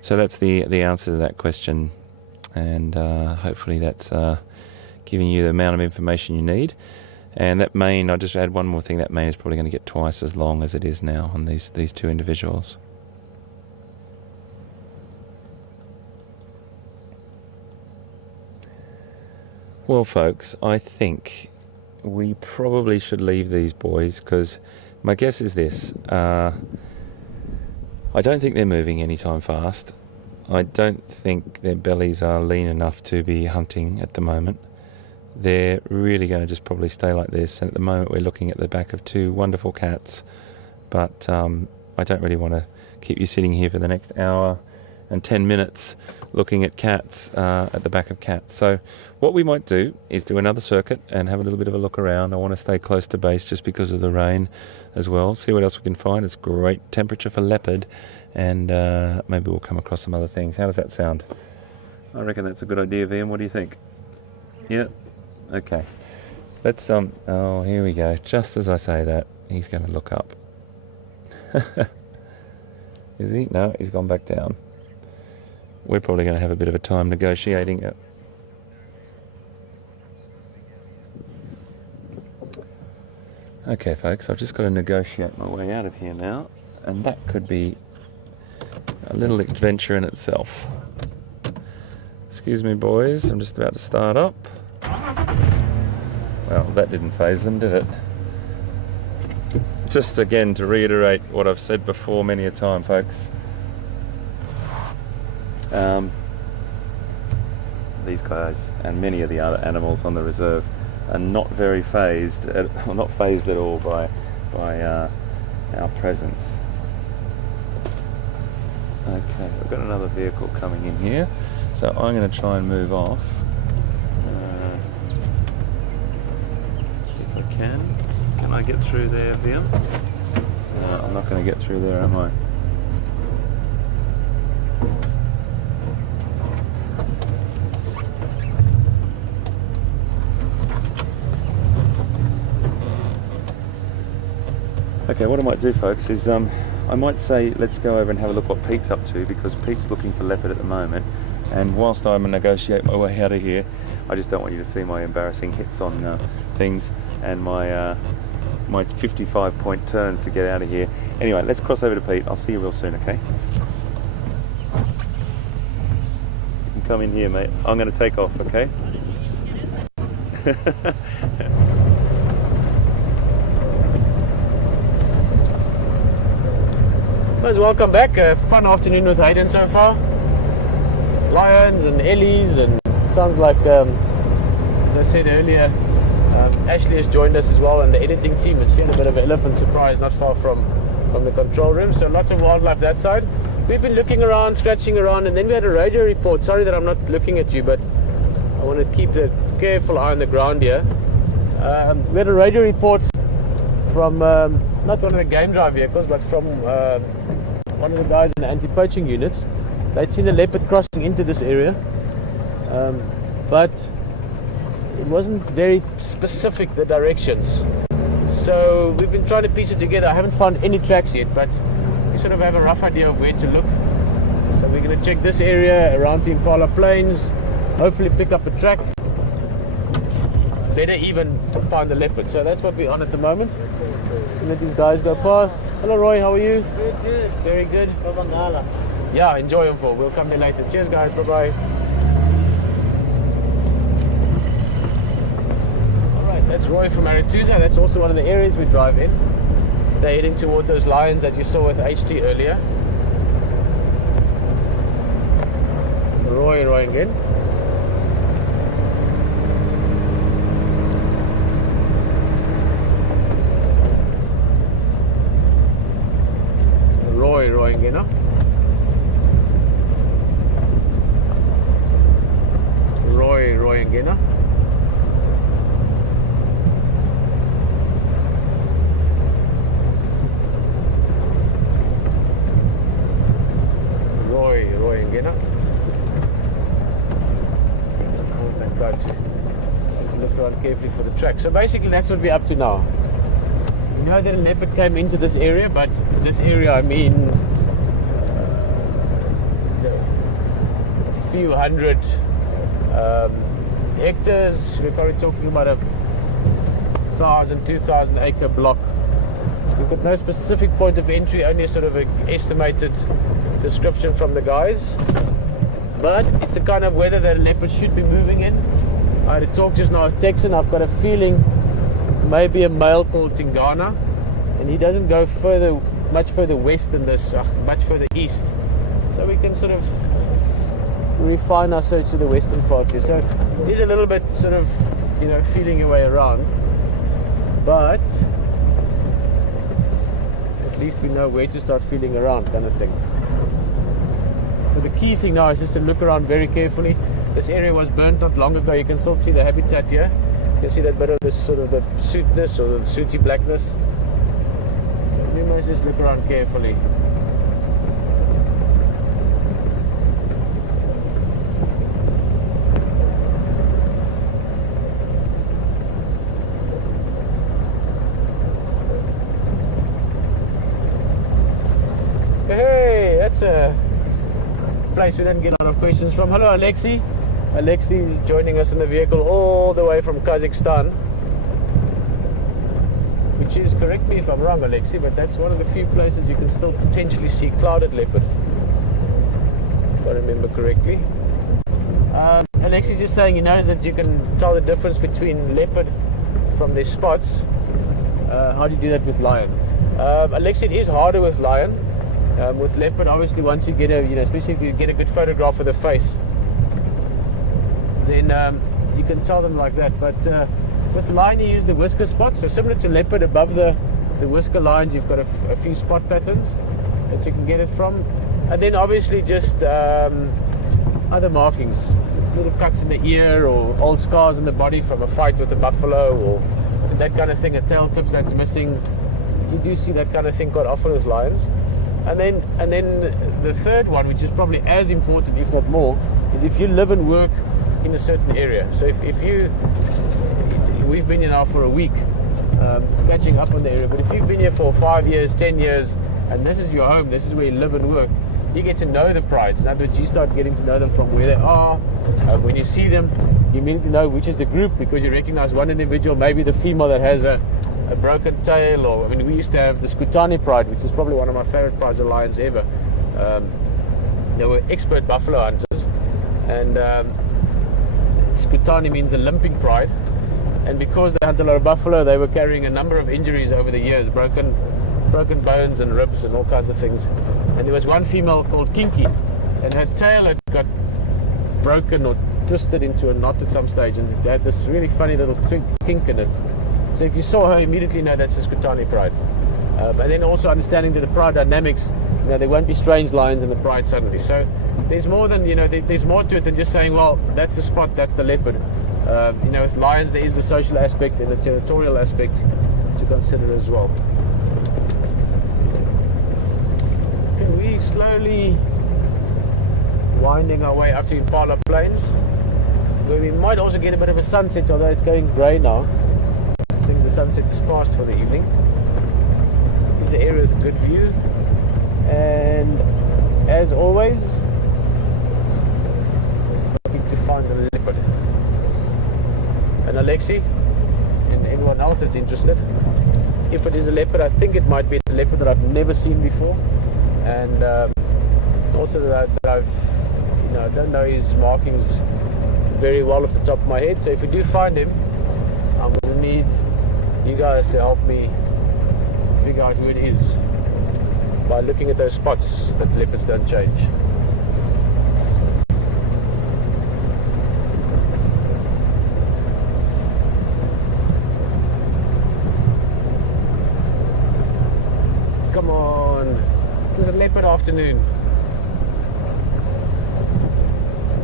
So that's the answer to that question, and hopefully that's giving you the amount of information you need. And that mane, I'll just add one more thing, that mane is probably going to get twice as long as it is now on these two individuals. Well folks, I think we probably should leave these boys, because my guess is this. I don't think they're moving anytime fast. I don't think their bellies are lean enough to be hunting at the moment. They're really going to just probably stay like this, and at the moment we're looking at the back of two wonderful cats, but I don't really want to keep you sitting here for the next hour and 10 minutes looking at cats at the back of cats. So what we might do is do another circuit and have a little bit of a look around. I want to stay close to base just because of the rain as well, see what else we can find. It's great temperature for leopard, and maybe we'll come across some other things. How does that sound? I reckon that's a good idea, VM. What do you think? Yeah? Okay. Let's, oh, here we go. Just as I say that, he's going to look up. Is he? No, he's gone back down. We're probably going to have a bit of a time negotiating it. Okay, folks, I've just got to negotiate my way out of here now, and that could be a little adventure in itself. Excuse me, boys, I'm just about to start up. Well, that didn't faze them, did it? Just again to reiterate what I've said before many a time, folks. These guys and many of the other animals on the reserve are not very phased, or not phased at all by our presence. Okay, we've got another vehicle coming in here, so I'm going to try and move off. If I can. Can I get through there, VM? No, I'm not going to get through there, am I? Okay, what I might do, folks, is I might say let's go over and have a look what Pete's up to, because Pete's looking for leopard at the moment, and whilst I negotiate my way out of here, I just don't want you to see my embarrassing hits on things and my 55-point turns to get out of here. Anyway, let's cross over to Pete. I'll see you real soon, okay? You can come in here, mate. I'm going to take off, okay? Guys, welcome back. A fun afternoon with Hayden so far. Lions and Ellies, and sounds like, as I said earlier, Ashley has joined us as well in the editing team, and she had a bit of an elephant surprise not far from from the control room. So lots of wildlife that side. We've been looking around, scratching around, and then we had a radio report. Sorry that I'm not looking at you, but I want to keep a careful eye on the ground here. We had a radio report from not one of the game drive vehicles, but from one of the guys in the anti-poaching units. They'd seen a leopard crossing into this area, but it wasn't very specific, the directions. So we've been trying to piece it together. I haven't found any tracks yet, but we sort of have a rough idea of where to look. So we're going to check this area around the Impala Plains, hopefully pick up a track, better even find the leopard. So that's what we're on at the moment. Let these guys go past. Hello Roy, how are you? Good, good. Very good. Bangala. Yeah, enjoy them for. We'll come there later. Cheers guys, bye bye. Alright, that's Roy from Aretusa. That's also one of the areas we drive in. They're heading toward those lions that you saw with HT earlier. Roy again. Roy again, huh? Roy again, huh? Roy again, huh? I want that guy to look around carefully for the track. So basically that's what we're up to now. We know that a leopard came into this area, but this area I mean a few hundred hectares. We're probably talking about a 2,000 acre block. We've got no specific point of entry, only a sort of an estimated description from the guys. But it's the kind of weather that a leopard should be moving in. I had a talk just now with Texan. I've got a feeling maybe a male called Tingana, and he doesn't go much further west than this, much further east. So we can sort of refine our search to the western part here. So it is a little bit sort of, feeling your way around, but at least we know where to start feeling around, kind of thing. So the key thing now is just to look around very carefully. This area was burnt not long ago. You can still see the habitat here. You can see that bit of this sort of the sootness or the sooty blackness. So we must just look around carefully. Hey, that's a place we don't get a lot of questions from. Hello Alexi. Alexi is joining us in the vehicle all the way from Kazakhstan, which is, correct me if I'm wrong Alexi, but that's one of the few places you can still potentially see clouded leopard, if I remember correctly. Alexi's just saying he knows that you can tell the difference between leopard from their spots. How do you do that with lion? Alexi, it is harder with lion. With leopard, obviously, once you get especially if you get a good photograph of the face, then you can tell them like that. But with lion, you use the whisker spots. So similar to leopard, above the whisker lines, you've got a few spot patterns that you can get it from, and then obviously just other markings, little cuts in the ear or old scars in the body from a fight with a buffalo or that kind of thing. A tail tips that's missing. You do see that kind of thing quite often with lions. And then the third one, which is probably as important, if not more, is if you live and work in a certain area. So if we've been here now for a week, catching up on the area, but if you've been here for 5 years, 10 years, and this is your home, this is where you live and work, you get to know the prides. In other words, you start getting to know them from where they are. When you see them, you immediately know which is the group, because you recognize one individual, maybe the female that has a broken tail, or I mean, we used to have the Skutani pride, which is probably one of my favorite prides of lions ever. They were expert buffalo hunters, and Skutani means the limping pride, and because they hunt a lot of buffalo, they were carrying a number of injuries over the years, broken bones and ribs and all kinds of things. And there was one female called Kinky, and her tail had got broken or twisted into a knot at some stage, and it had this really funny little kink in it. So if you saw her, immediately know that's the Skutani pride. And then also understanding that the pride dynamics, you know, there won't be strange lions in the pride suddenly. So there's more than, you know, there's more to it than just saying, well, that's the spot, that's the leopard. You know, with lions there is the social aspect and the territorial aspect to consider as well. Okay, we slowly winding our way up to Impala Plains, where we might also get a bit of a sunset, although it's going grey now. I think the sunset is past for the evening. This area is a good view, and as always, looking to find the leopard. And Alexi and anyone else that's interested, if it is a leopard, I think it might be a leopard that I've never seen before, and also that I've, you know, I don't know his markings very well off the top of my head. So if we do find him, I'm going to need you guys to help me figure out who it is by looking at those spots that leopards don't change. Come on, this is a leopard afternoon.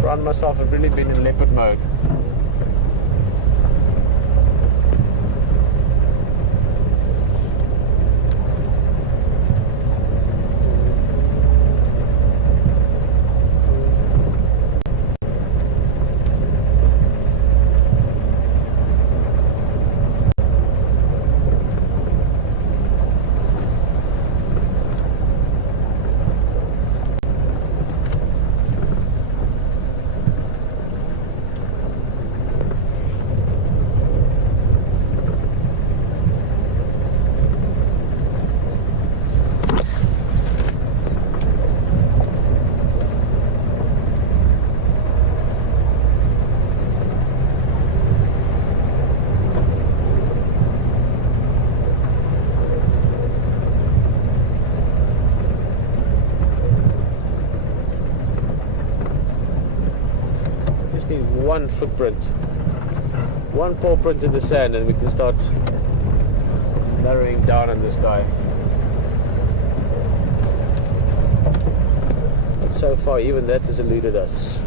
Around myself, I've really been in leopard mode. One footprint, one paw print in the sand, and we can start narrowing down on this guy. But so far, even that has eluded us.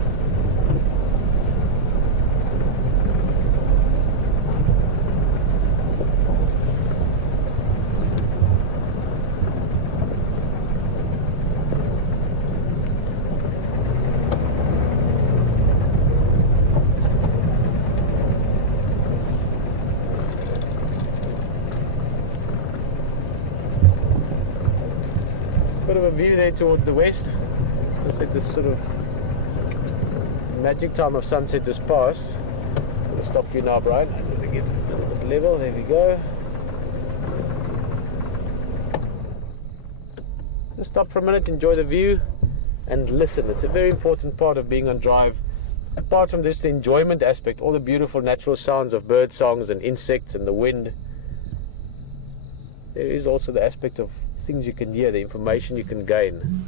Bit of a view there towards the west. Looks like this sort of magic time of sunset has passed. I'm going to stop for you now, Brian. I'm going to get a little bit level. There we go. Just stop for a minute, enjoy the view, and listen. It's a very important part of being on drive. Apart from just the enjoyment aspect, all the beautiful natural sounds of bird songs and insects and the wind, there is also the aspect of things you can hear, the information you can gain.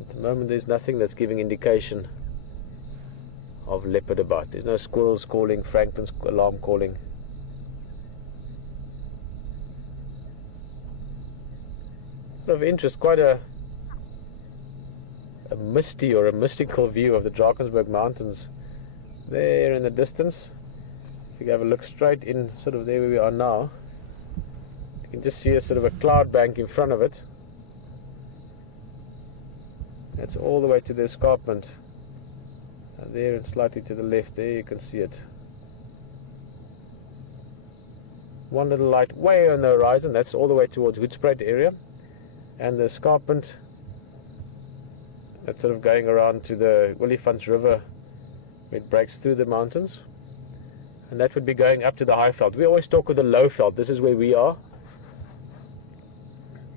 At the moment there's nothing that's giving indication of leopard about. There's no squirrels calling, Franklin's alarm calling. Of interest, quite a misty or a mystical view of the Drakensberg Mountains there in the distance. If you have a look straight in, sort of there where we are now, you can just see a sort of a cloud bank in front of it. That's all the way to the escarpment, and there and slightly to the left there you can see it. One little light way on the horizon, that's all the way towards Hoedspruit area, and the escarpment that's sort of going around to the Olifants River. It breaks through the mountains, and that would be going up to the high veld. We always talk of the low veld. This is where we are,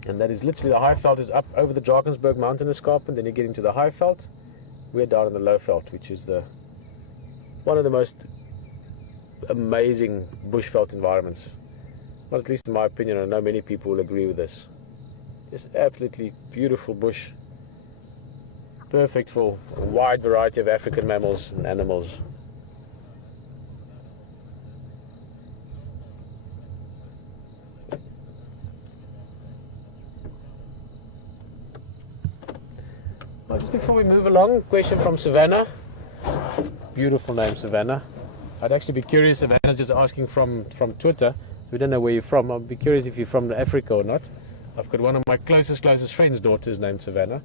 and that is literally the high veld is up over the Drakensberg mountain escarpment. Then you get into the high veld. We're down in the low veld, which is one of the most amazing bushveld environments. Well, at least in my opinion. I know many people will agree with this. Just absolutely beautiful bush. Perfect for a wide variety of African mammals and animals. Well, just before we move along, question from Savannah. Beautiful name, Savannah. I'd actually be curious, Savannah's just asking from Twitter, so we don't know where you're from. I'd be curious if you're from Africa or not. I've got one of my closest friends' daughters named Savannah.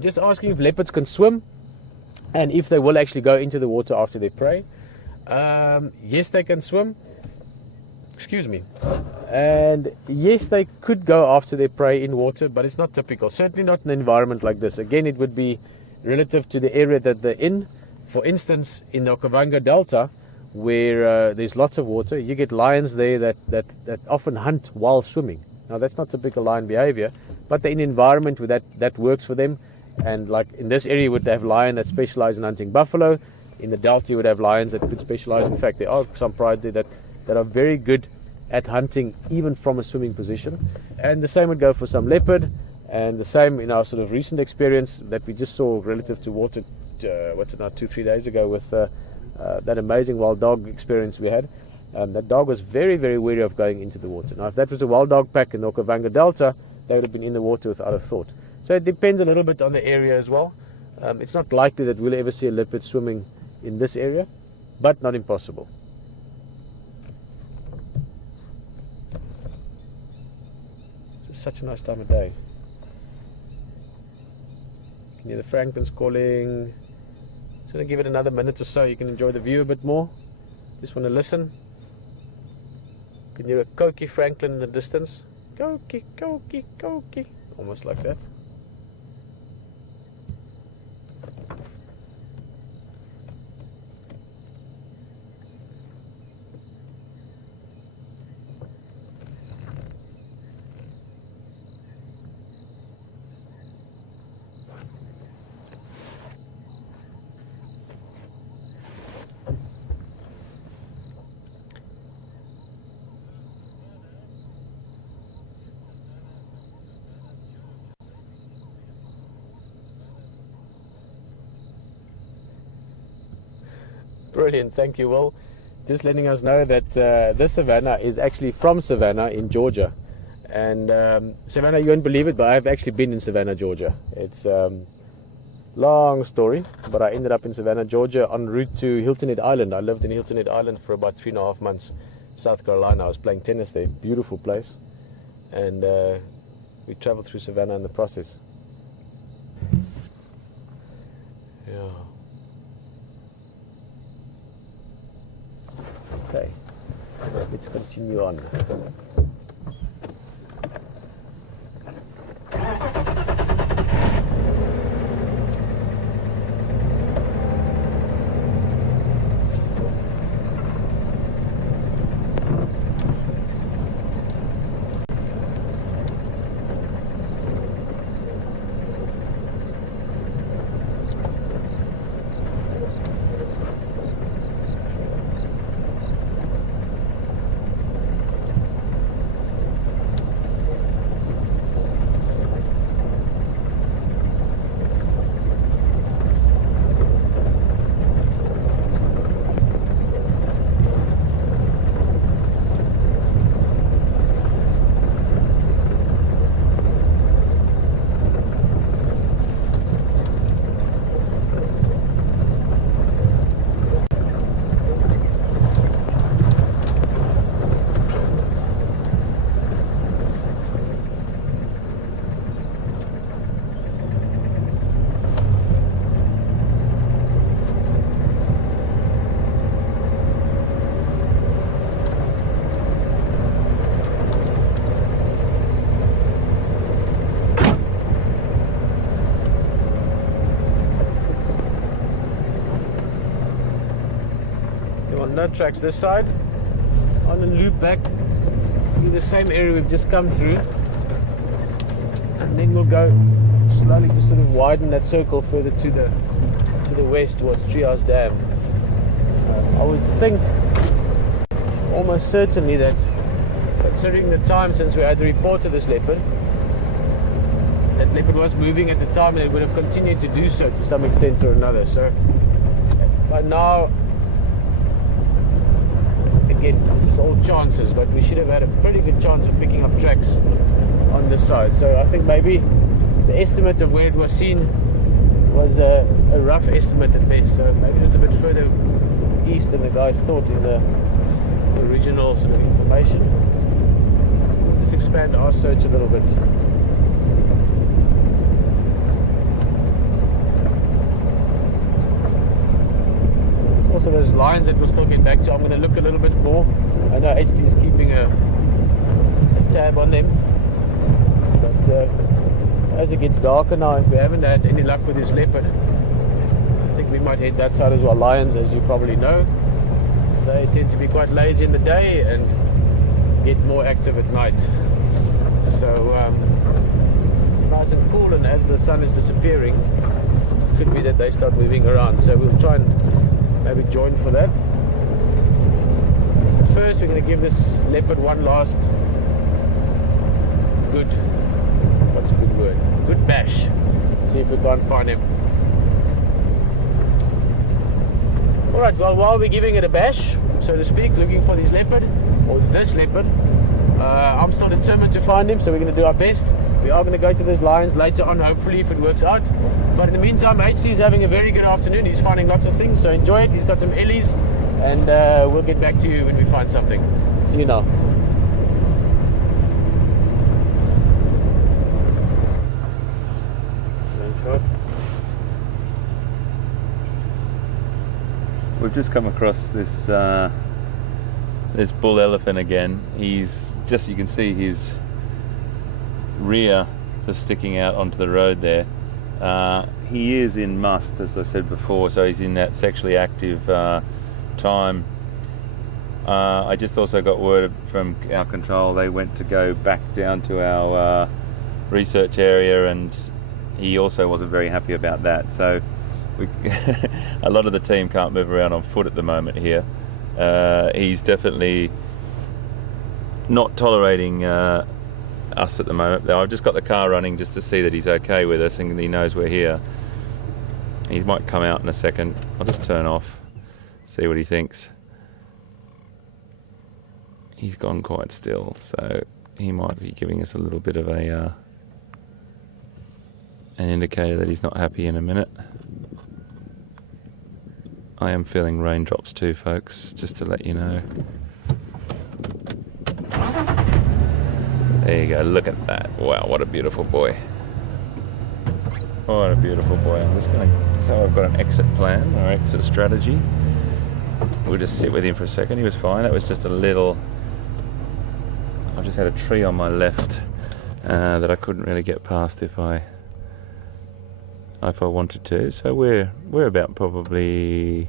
Just asking if leopards can swim and if they will actually go into the water after they prey. Yes, they can swim. Excuse me. And yes, they could go after their prey in water, but it's not typical. Certainly not in an environment like this. Again, it would be relative to the area that they're in. For instance, in the Okavango Delta, where there's lots of water, you get lions there that often hunt while swimming. Now, that's not typical lion behavior, but they're in an environment where that works for them. And like in this area, you would have lions that specialize in hunting buffalo. In the Delta, you would have lions that could specialize. In fact, there are some pride there that are very good at hunting, even from a swimming position. And the same would go for some leopard, and the same in our sort of recent experience that we just saw relative to water, 2-3 days ago with that amazing wild dog experience we had. That dog was very, very wary of going into the water. Now, if that was a wild dog pack in the Okavango Delta, they would have been in the water without a thought. So it depends a little bit on the area as well. It's not likely that we'll ever see a leopard swimming in this area, but not impossible. It's such a nice time of day. You can hear the francolins calling. Just going to give it another minute or so. You can enjoy the view a bit more. Just want to listen. You can hear a Koki francolin in the distance. Koki, Koki, Koki. Almost like that. Brilliant, thank you, Will. Just letting us know that this Savannah is actually from Savannah in Georgia. And Savannah, you won't believe it, but I've actually been in Savannah, Georgia. It's long story, but I ended up in Savannah, Georgia en route to Hilton Head Island. I lived in Hilton Head Island for about 3.5 months, South Carolina. I was playing tennis there, beautiful place. And we traveled through Savannah in the process. Yeah. Okay, let's continue on. No tracks this side. On a loop back through the same area we've just come through, and then we'll go slowly, just sort of widen that circle further to the west towards Treehouse Dam. I would think almost certainly that, considering the time since we had the report of this leopard, that leopard was moving at the time, and it would have continued to do so to some extent or another. So by now, again, this is all chances, but we should have had a pretty good chance of picking up tracks on this side. So I think maybe the estimate of where it was seen was a rough estimate at best. So maybe it was a bit further east than the guys thought in the original sort of information. We'll just expand our search a little bit. Also those lines that we'll still get back to, I'm going to look a little bit more. I know HD is keeping a tab on them, but as it gets darker now, if we haven't had any luck with this leopard, I think we might head that side as well. Lions, as you probably know, they tend to be quite lazy in the day and get more active at night. So it's nice and cool, and as the sun is disappearing, it could be that they start moving around. So we'll try and maybe join for that. But first, we're going to give this leopard one last good, what's a good word? Good bash. See if we can't find him. Alright, well, while we're giving it a bash, so to speak, looking for this leopard, or this leopard, I'm still determined to find him, so we're going to do our best. We are going to go to those lions later on, hopefully, if it works out. But in the meantime, HD is having a very good afternoon. He's finding lots of things, so enjoy it. He's got some ellies, and we'll get back to you when we find something. See you now. We've just come across this this bull elephant again. He's just, you can see his rear just sticking out onto the road there. He is in must, as I said before, so he's in that sexually active time. I just also got word from our control they went to go back down to our research area, and he also wasn't very happy about that. So a lot of the team can't move around on foot at the moment here. He's definitely not tolerating us at the moment. I've just got the car running just to see that he's okay with us and he knows we're here. He might come out in a second. I'll just turn off, see what he thinks. He's gone quite still, so he might be giving us a little bit of a an indicator that he's not happy in a minute. I am feeling raindrops too, folks, just to let you know. There you go, look at that. Wow, what a beautiful boy. What a beautiful boy. I'm just going to, so I've got an exit plan, or exit strategy. We'll just sit with him for a second. He was fine. That was just a little, I've just had a tree on my left that I couldn't really get past if I wanted to. So we're about probably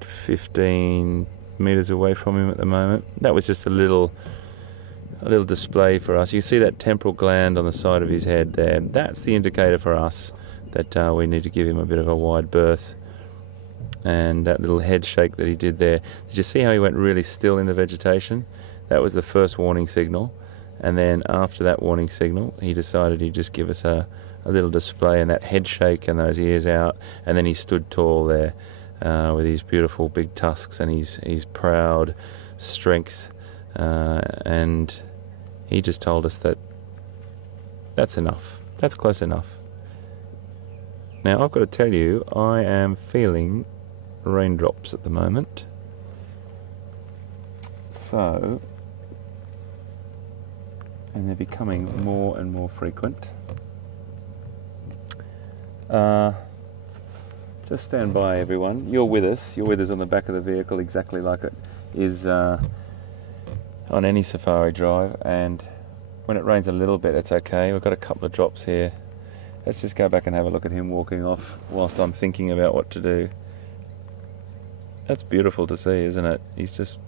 15 meters away from him at the moment. That was just a little display for us. You see that temporal gland on the side of his head there. That's the indicator for us that we need to give him a bit of a wide berth. And that little head shake that he did there. Did you see how he went really still in the vegetation? That was the first warning signal. And then after that warning signal, he decided he'd just give us a little display, and that head shake and those ears out, and then he stood tall there with his beautiful big tusks and his proud strength, and he just told us that that's enough, that's close enough. Now I've got to tell you, I am feeling raindrops at the moment, so, and they're becoming more and more frequent. Just stand by, everyone. You're with us on the back of the vehicle, exactly like it is on any safari drive, and when it rains a little bit it's okay. We've got a couple of drops here. Let's just go back and have a look at him walking off whilst I'm thinking about what to do. That's beautiful to see, isn't it? He's just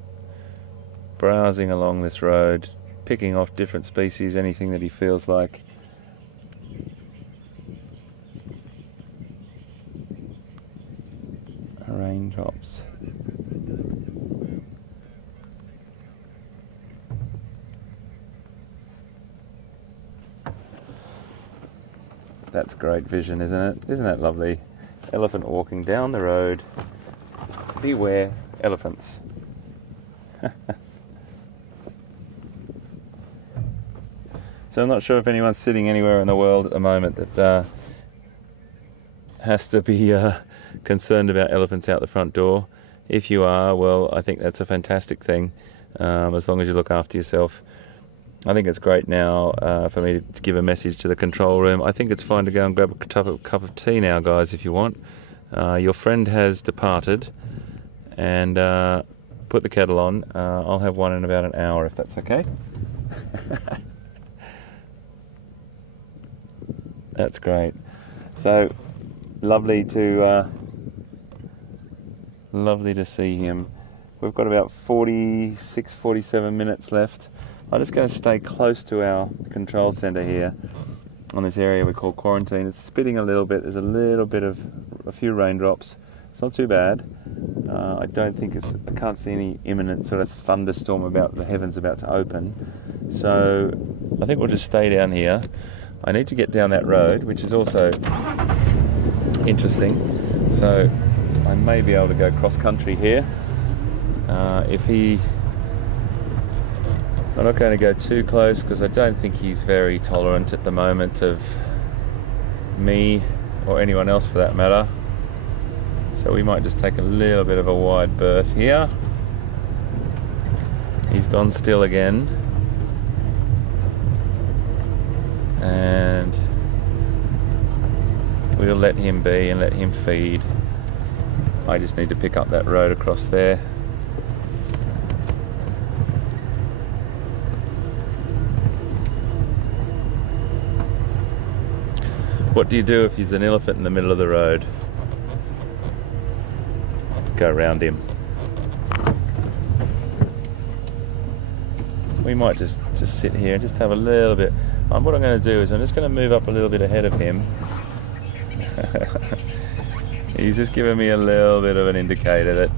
browsing along this road, picking off different species, anything that he feels like. Raindrops. That's great vision, isn't it? Isn't that lovely? Elephant walking down the road. Beware elephants. So I'm not sure if anyone's sitting anywhere in the world at the moment that has to be concerned about elephants out the front door. If you are, well, I think that's a fantastic thing, as long as you look after yourself. I think it's great now for me to give a message to the control room. I think it's fine to go and grab a cup of tea now, guys, if you want. Your friend has departed, and put the kettle on. I'll have one in about an hour, if that's okay. That's great. So lovely to see him. We've got about 46, 47 minutes left. I'm just going to stay close to our control centre here on this area we call quarantine. It's spitting a little bit. There's a few raindrops. It's not too bad. I can't see any imminent sort of thunderstorm about the heavens about to open. So I think we'll just stay down here. I need to get down that road, which is also interesting. So I may be able to go cross country here. I'm not going to go too close because I don't think he's very tolerant at the moment of me or anyone else for that matter. So we might just take a little bit of a wide berth here. He's gone still again. And we'll let him be and let him feed. I just need to pick up that road across there. What do you do if he's an elephant in the middle of the road? Go around him. We might just sit here and just have a little bit. What I'm going to do is I'm just going to move up a little bit ahead of him. He's just giving me a little bit of an indicator that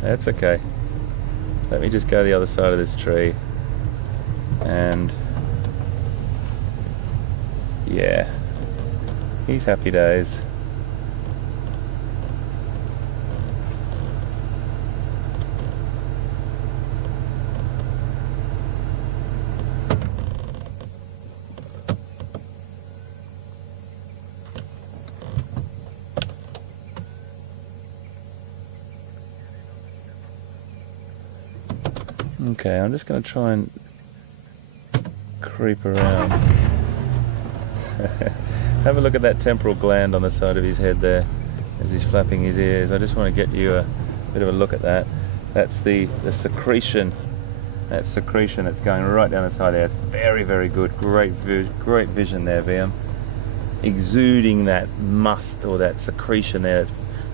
that's okay. Let me just go to the other side of this tree. And yeah, he's happy days. Okay, I'm just going to try and creep around. Have a look at that temporal gland on the side of his head there as he's flapping his ears. I just want to get you a bit of a look at that. That's the secretion. That secretion that's going right down the side there. It's very, very good. Great vision there, VM. Exuding that must or that secretion there. It's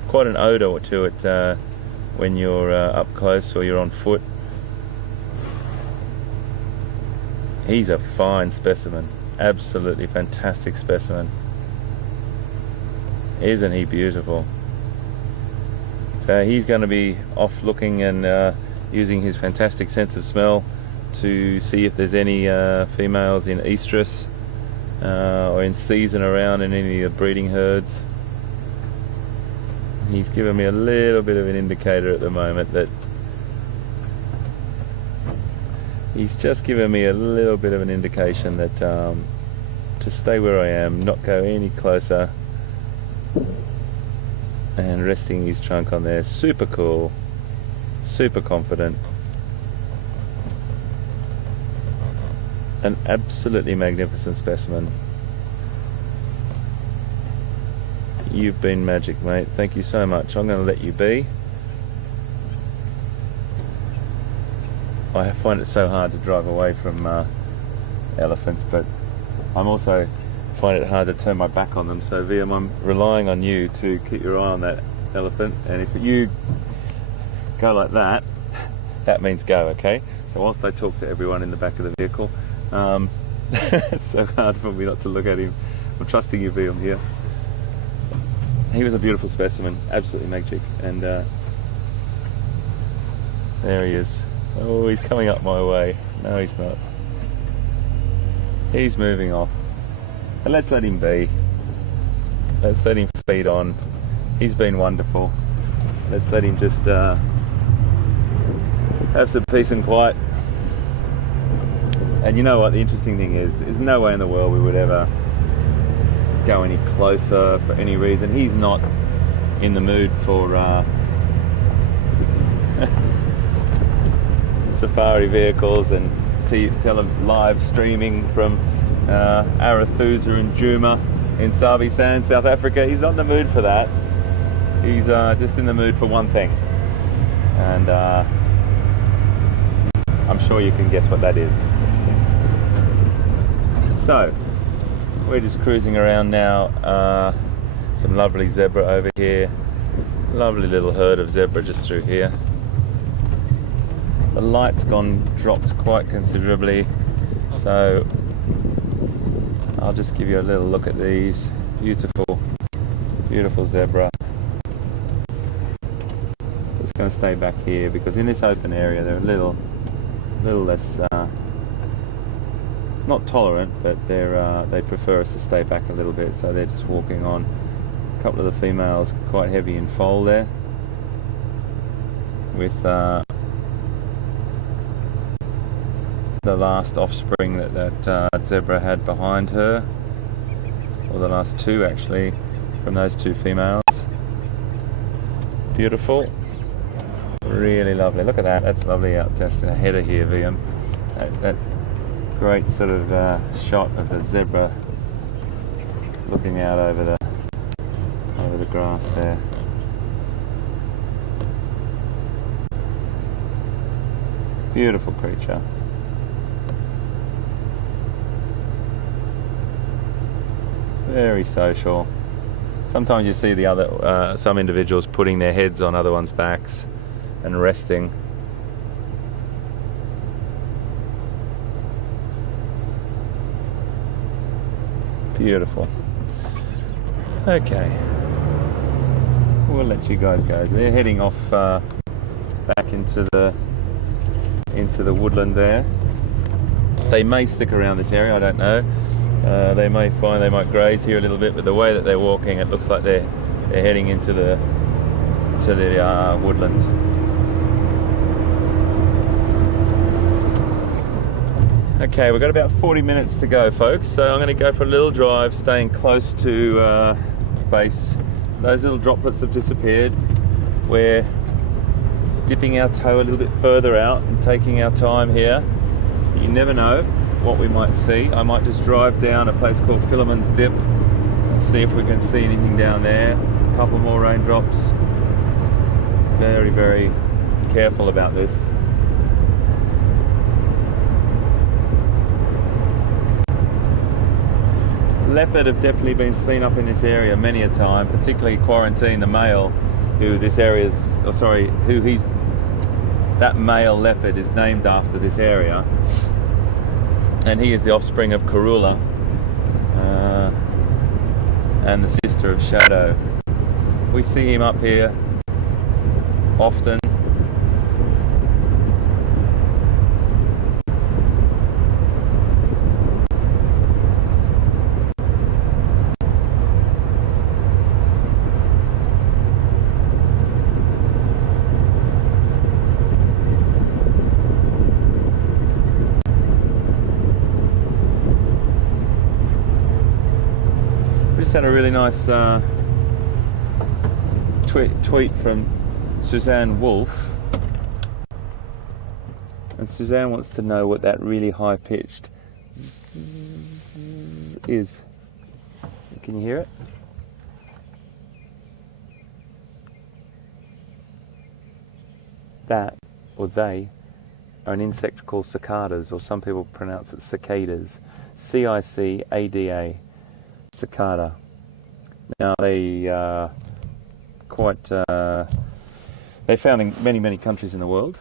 quite an odour to it when you're up close or you're on foot. He's a fine specimen, absolutely fantastic specimen. Isn't he beautiful? So he's going to be off looking and using his fantastic sense of smell to see if there's any females in estrus or in season around in any of the breeding herds. He's given me a little bit of an indicator at the moment that he's just given me a little bit of an indication that to stay where I am, not go any closer, and resting his trunk on there. Super cool, super confident, an absolutely magnificent specimen. You've been magic, mate. Thank you so much. I'm going to let you be. I find it so hard to drive away from elephants, but I'm also find it hard to turn my back on them. So VM, I'm relying on you to keep your eye on that elephant, and if you go like that, that means go, okay? So whilst I talk to everyone in the back of the vehicle, it's so hard for me not to look at him. I'm trusting you, VM, here. He was a beautiful specimen, absolutely magic, and there he is. Oh, he's coming up my way. No, he's not. He's moving off. But let's let him be. Let's let him feed on. He's been wonderful. Let's let him just have some peace and quiet. And you know what the interesting thing is, there's no way in the world we would ever go any closer for any reason. He's not in the mood for safari vehicles and live streaming from Arathusa and Djuma in Sabi Sand, South Africa. He's not in the mood for that. He's just in the mood for one thing, and I'm sure you can guess what that is. So we're just cruising around now. Some lovely zebra over here, lovely little herd of zebra just through here. The light's dropped quite considerably, so I'll just give you a little look at these beautiful zebra. Just going to stay back here because in this open area they're a little less not tolerant, but they prefer us to stay back a little bit, so they're just walking on. A couple of the females quite heavy in foal there, with the last offspring that zebra had behind her, or the last two actually, from those two females. Beautiful, really lovely. Look at that, that's lovely out just ahead of here, VM. That great sort of shot of the zebra looking out over the grass there. Beautiful creature. Very social. Sometimes you see the other some individuals putting their heads on other ones' backs and resting. Beautiful. Okay, we'll let you guys go. They're heading off back into the woodland there. They may stick around this area, I don't know. They might graze here a little bit, but the way that they're walking, it looks like they're heading into the woodland. Okay, we've got about 40 minutes to go, folks, so I'm going to go for a little drive, staying close to base. Those little droplets have disappeared. We're dipping our toe a little bit further out and taking our time here. You never know what we might see. I might just drive down a place called Philemon's Dip and see if we can see anything down there. A couple more raindrops. Very, very careful about this. Leopard have definitely been seen up in this area many a time, particularly Quarantine, the male, who this area's, that male leopard is named after this area, and he is the offspring of Karula and the sister of Shadow. We see him up here often. Had a really nice tweet from Suzanne Wolf, and Suzanne wants to know what that really high-pitched is. Can you hear it? That, or they, are an insect called cicadas, or some people pronounce it cicadas. C-I-C-A-D-A, cicada. Now they they're found in many countries in the world,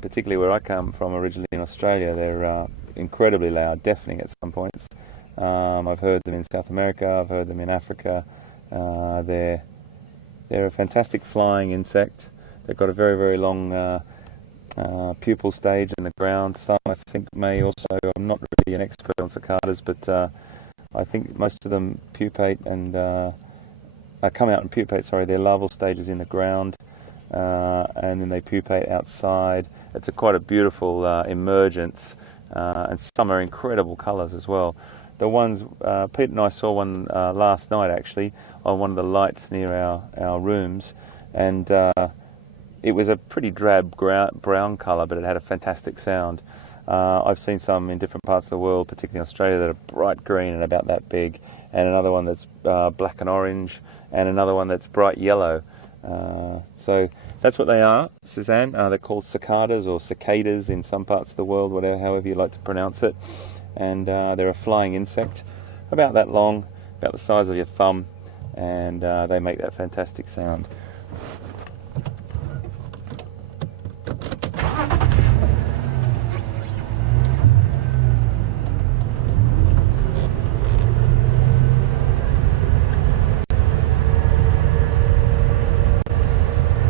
particularly where I come from originally in Australia. They're incredibly loud, deafening at some points. I've heard them in South America, I've heard them in Africa. They're a fantastic flying insect. They've got a very long pupal stage in the ground. Some I think may also, I'm not really an expert on cicadas, but I think most of them pupate and come out and pupate. Sorry, their larval stage is in the ground, and then they pupate outside. It's quite a beautiful emergence, and some are incredible colours as well. The ones Pete and I saw one last night actually on one of the lights near our rooms, and it was a pretty drab brown colour, but it had a fantastic sound. I've seen some in different parts of the world, particularly Australia, that are bright green and about that big, and another one that's black and orange, and another one that's bright yellow. So that's what they are, Suzanne. They're called cicadas or cicadas in some parts of the world, however you like to pronounce it. And they're a flying insect, about that long, about the size of your thumb, and they make that fantastic sound.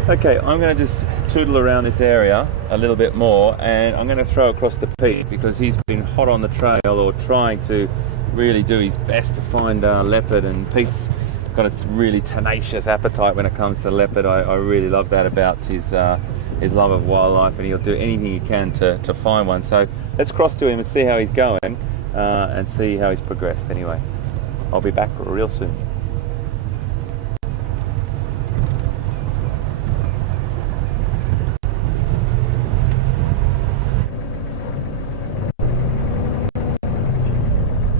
Okay, I'm going to just tootle around this area a little bit more, and I'm going to throw across to Pete because he's been hot on the trail, or trying to really do his best to find leopard, and Pete's got a really tenacious appetite when it comes to leopard. I really love that about his love of wildlife, and he'll do anything he can to find one. So let's cross to him and see how he's going, and see how he's progressed. Anyway, I'll be back real soon.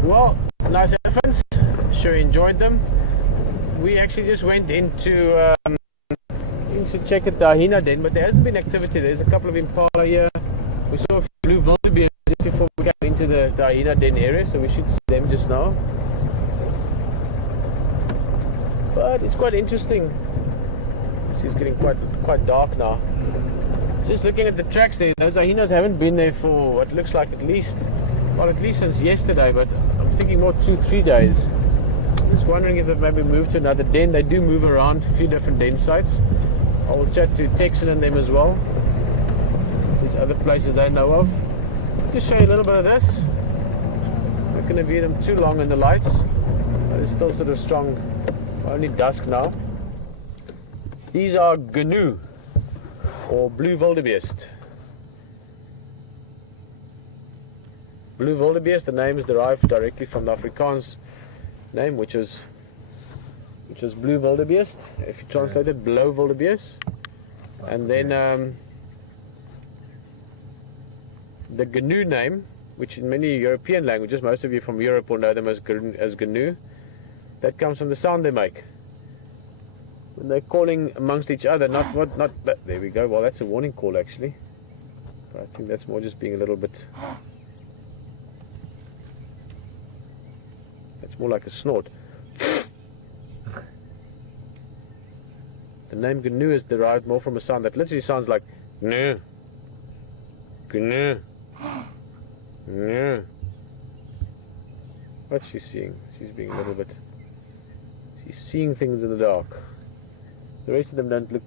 Well, nice elephants. Sure enjoyed them. We actually just went into check at the hyena den, but there hasn't been activity. There's a couple of impala here. We saw a few blue wildebeest just before we came into the hyena den area, so we should see them just now. But it's quite interesting. It's getting quite dark now. Just looking at the tracks there, those hyenas haven't been there for what looks like at least since yesterday, but I'm thinking more 2-3 days. I'm just wondering if they've maybe moved to another den. They do move around a few different den sites. I will chat to Texan and them as well. There's other places they know of. Just show you a little bit of this. Not going to view them too long in the lights, but it's still sort of strong, only dusk now. These are gnu, or blue wildebeest. Blue wildebeest, the name is derived directly from the Afrikaans name, which is blue wildebeest. If you translate it, blauw wildebeest. And then the gnu name, which in many European languages, most of you from Europe will know them as gnu, that comes from the sound they make when they're calling amongst each other. There we go. Well, that's a warning call actually, but I think that's more just being a little bit. It's more like a snort. The name gnu is derived more from a sound that literally sounds like gnu, gnu, gnu. What's she seeing? She's being a little bit. She's seeing things in the dark. The rest of them don't look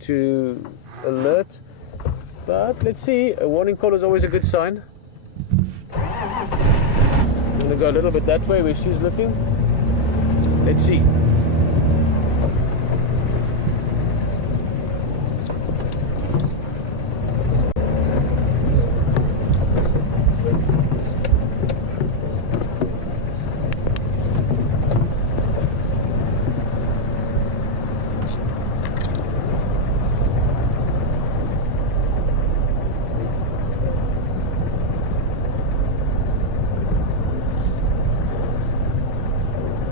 too alert. But let's see. A warning call is always a good sign. I'm going to go a little bit that way where she's looking. Let's see.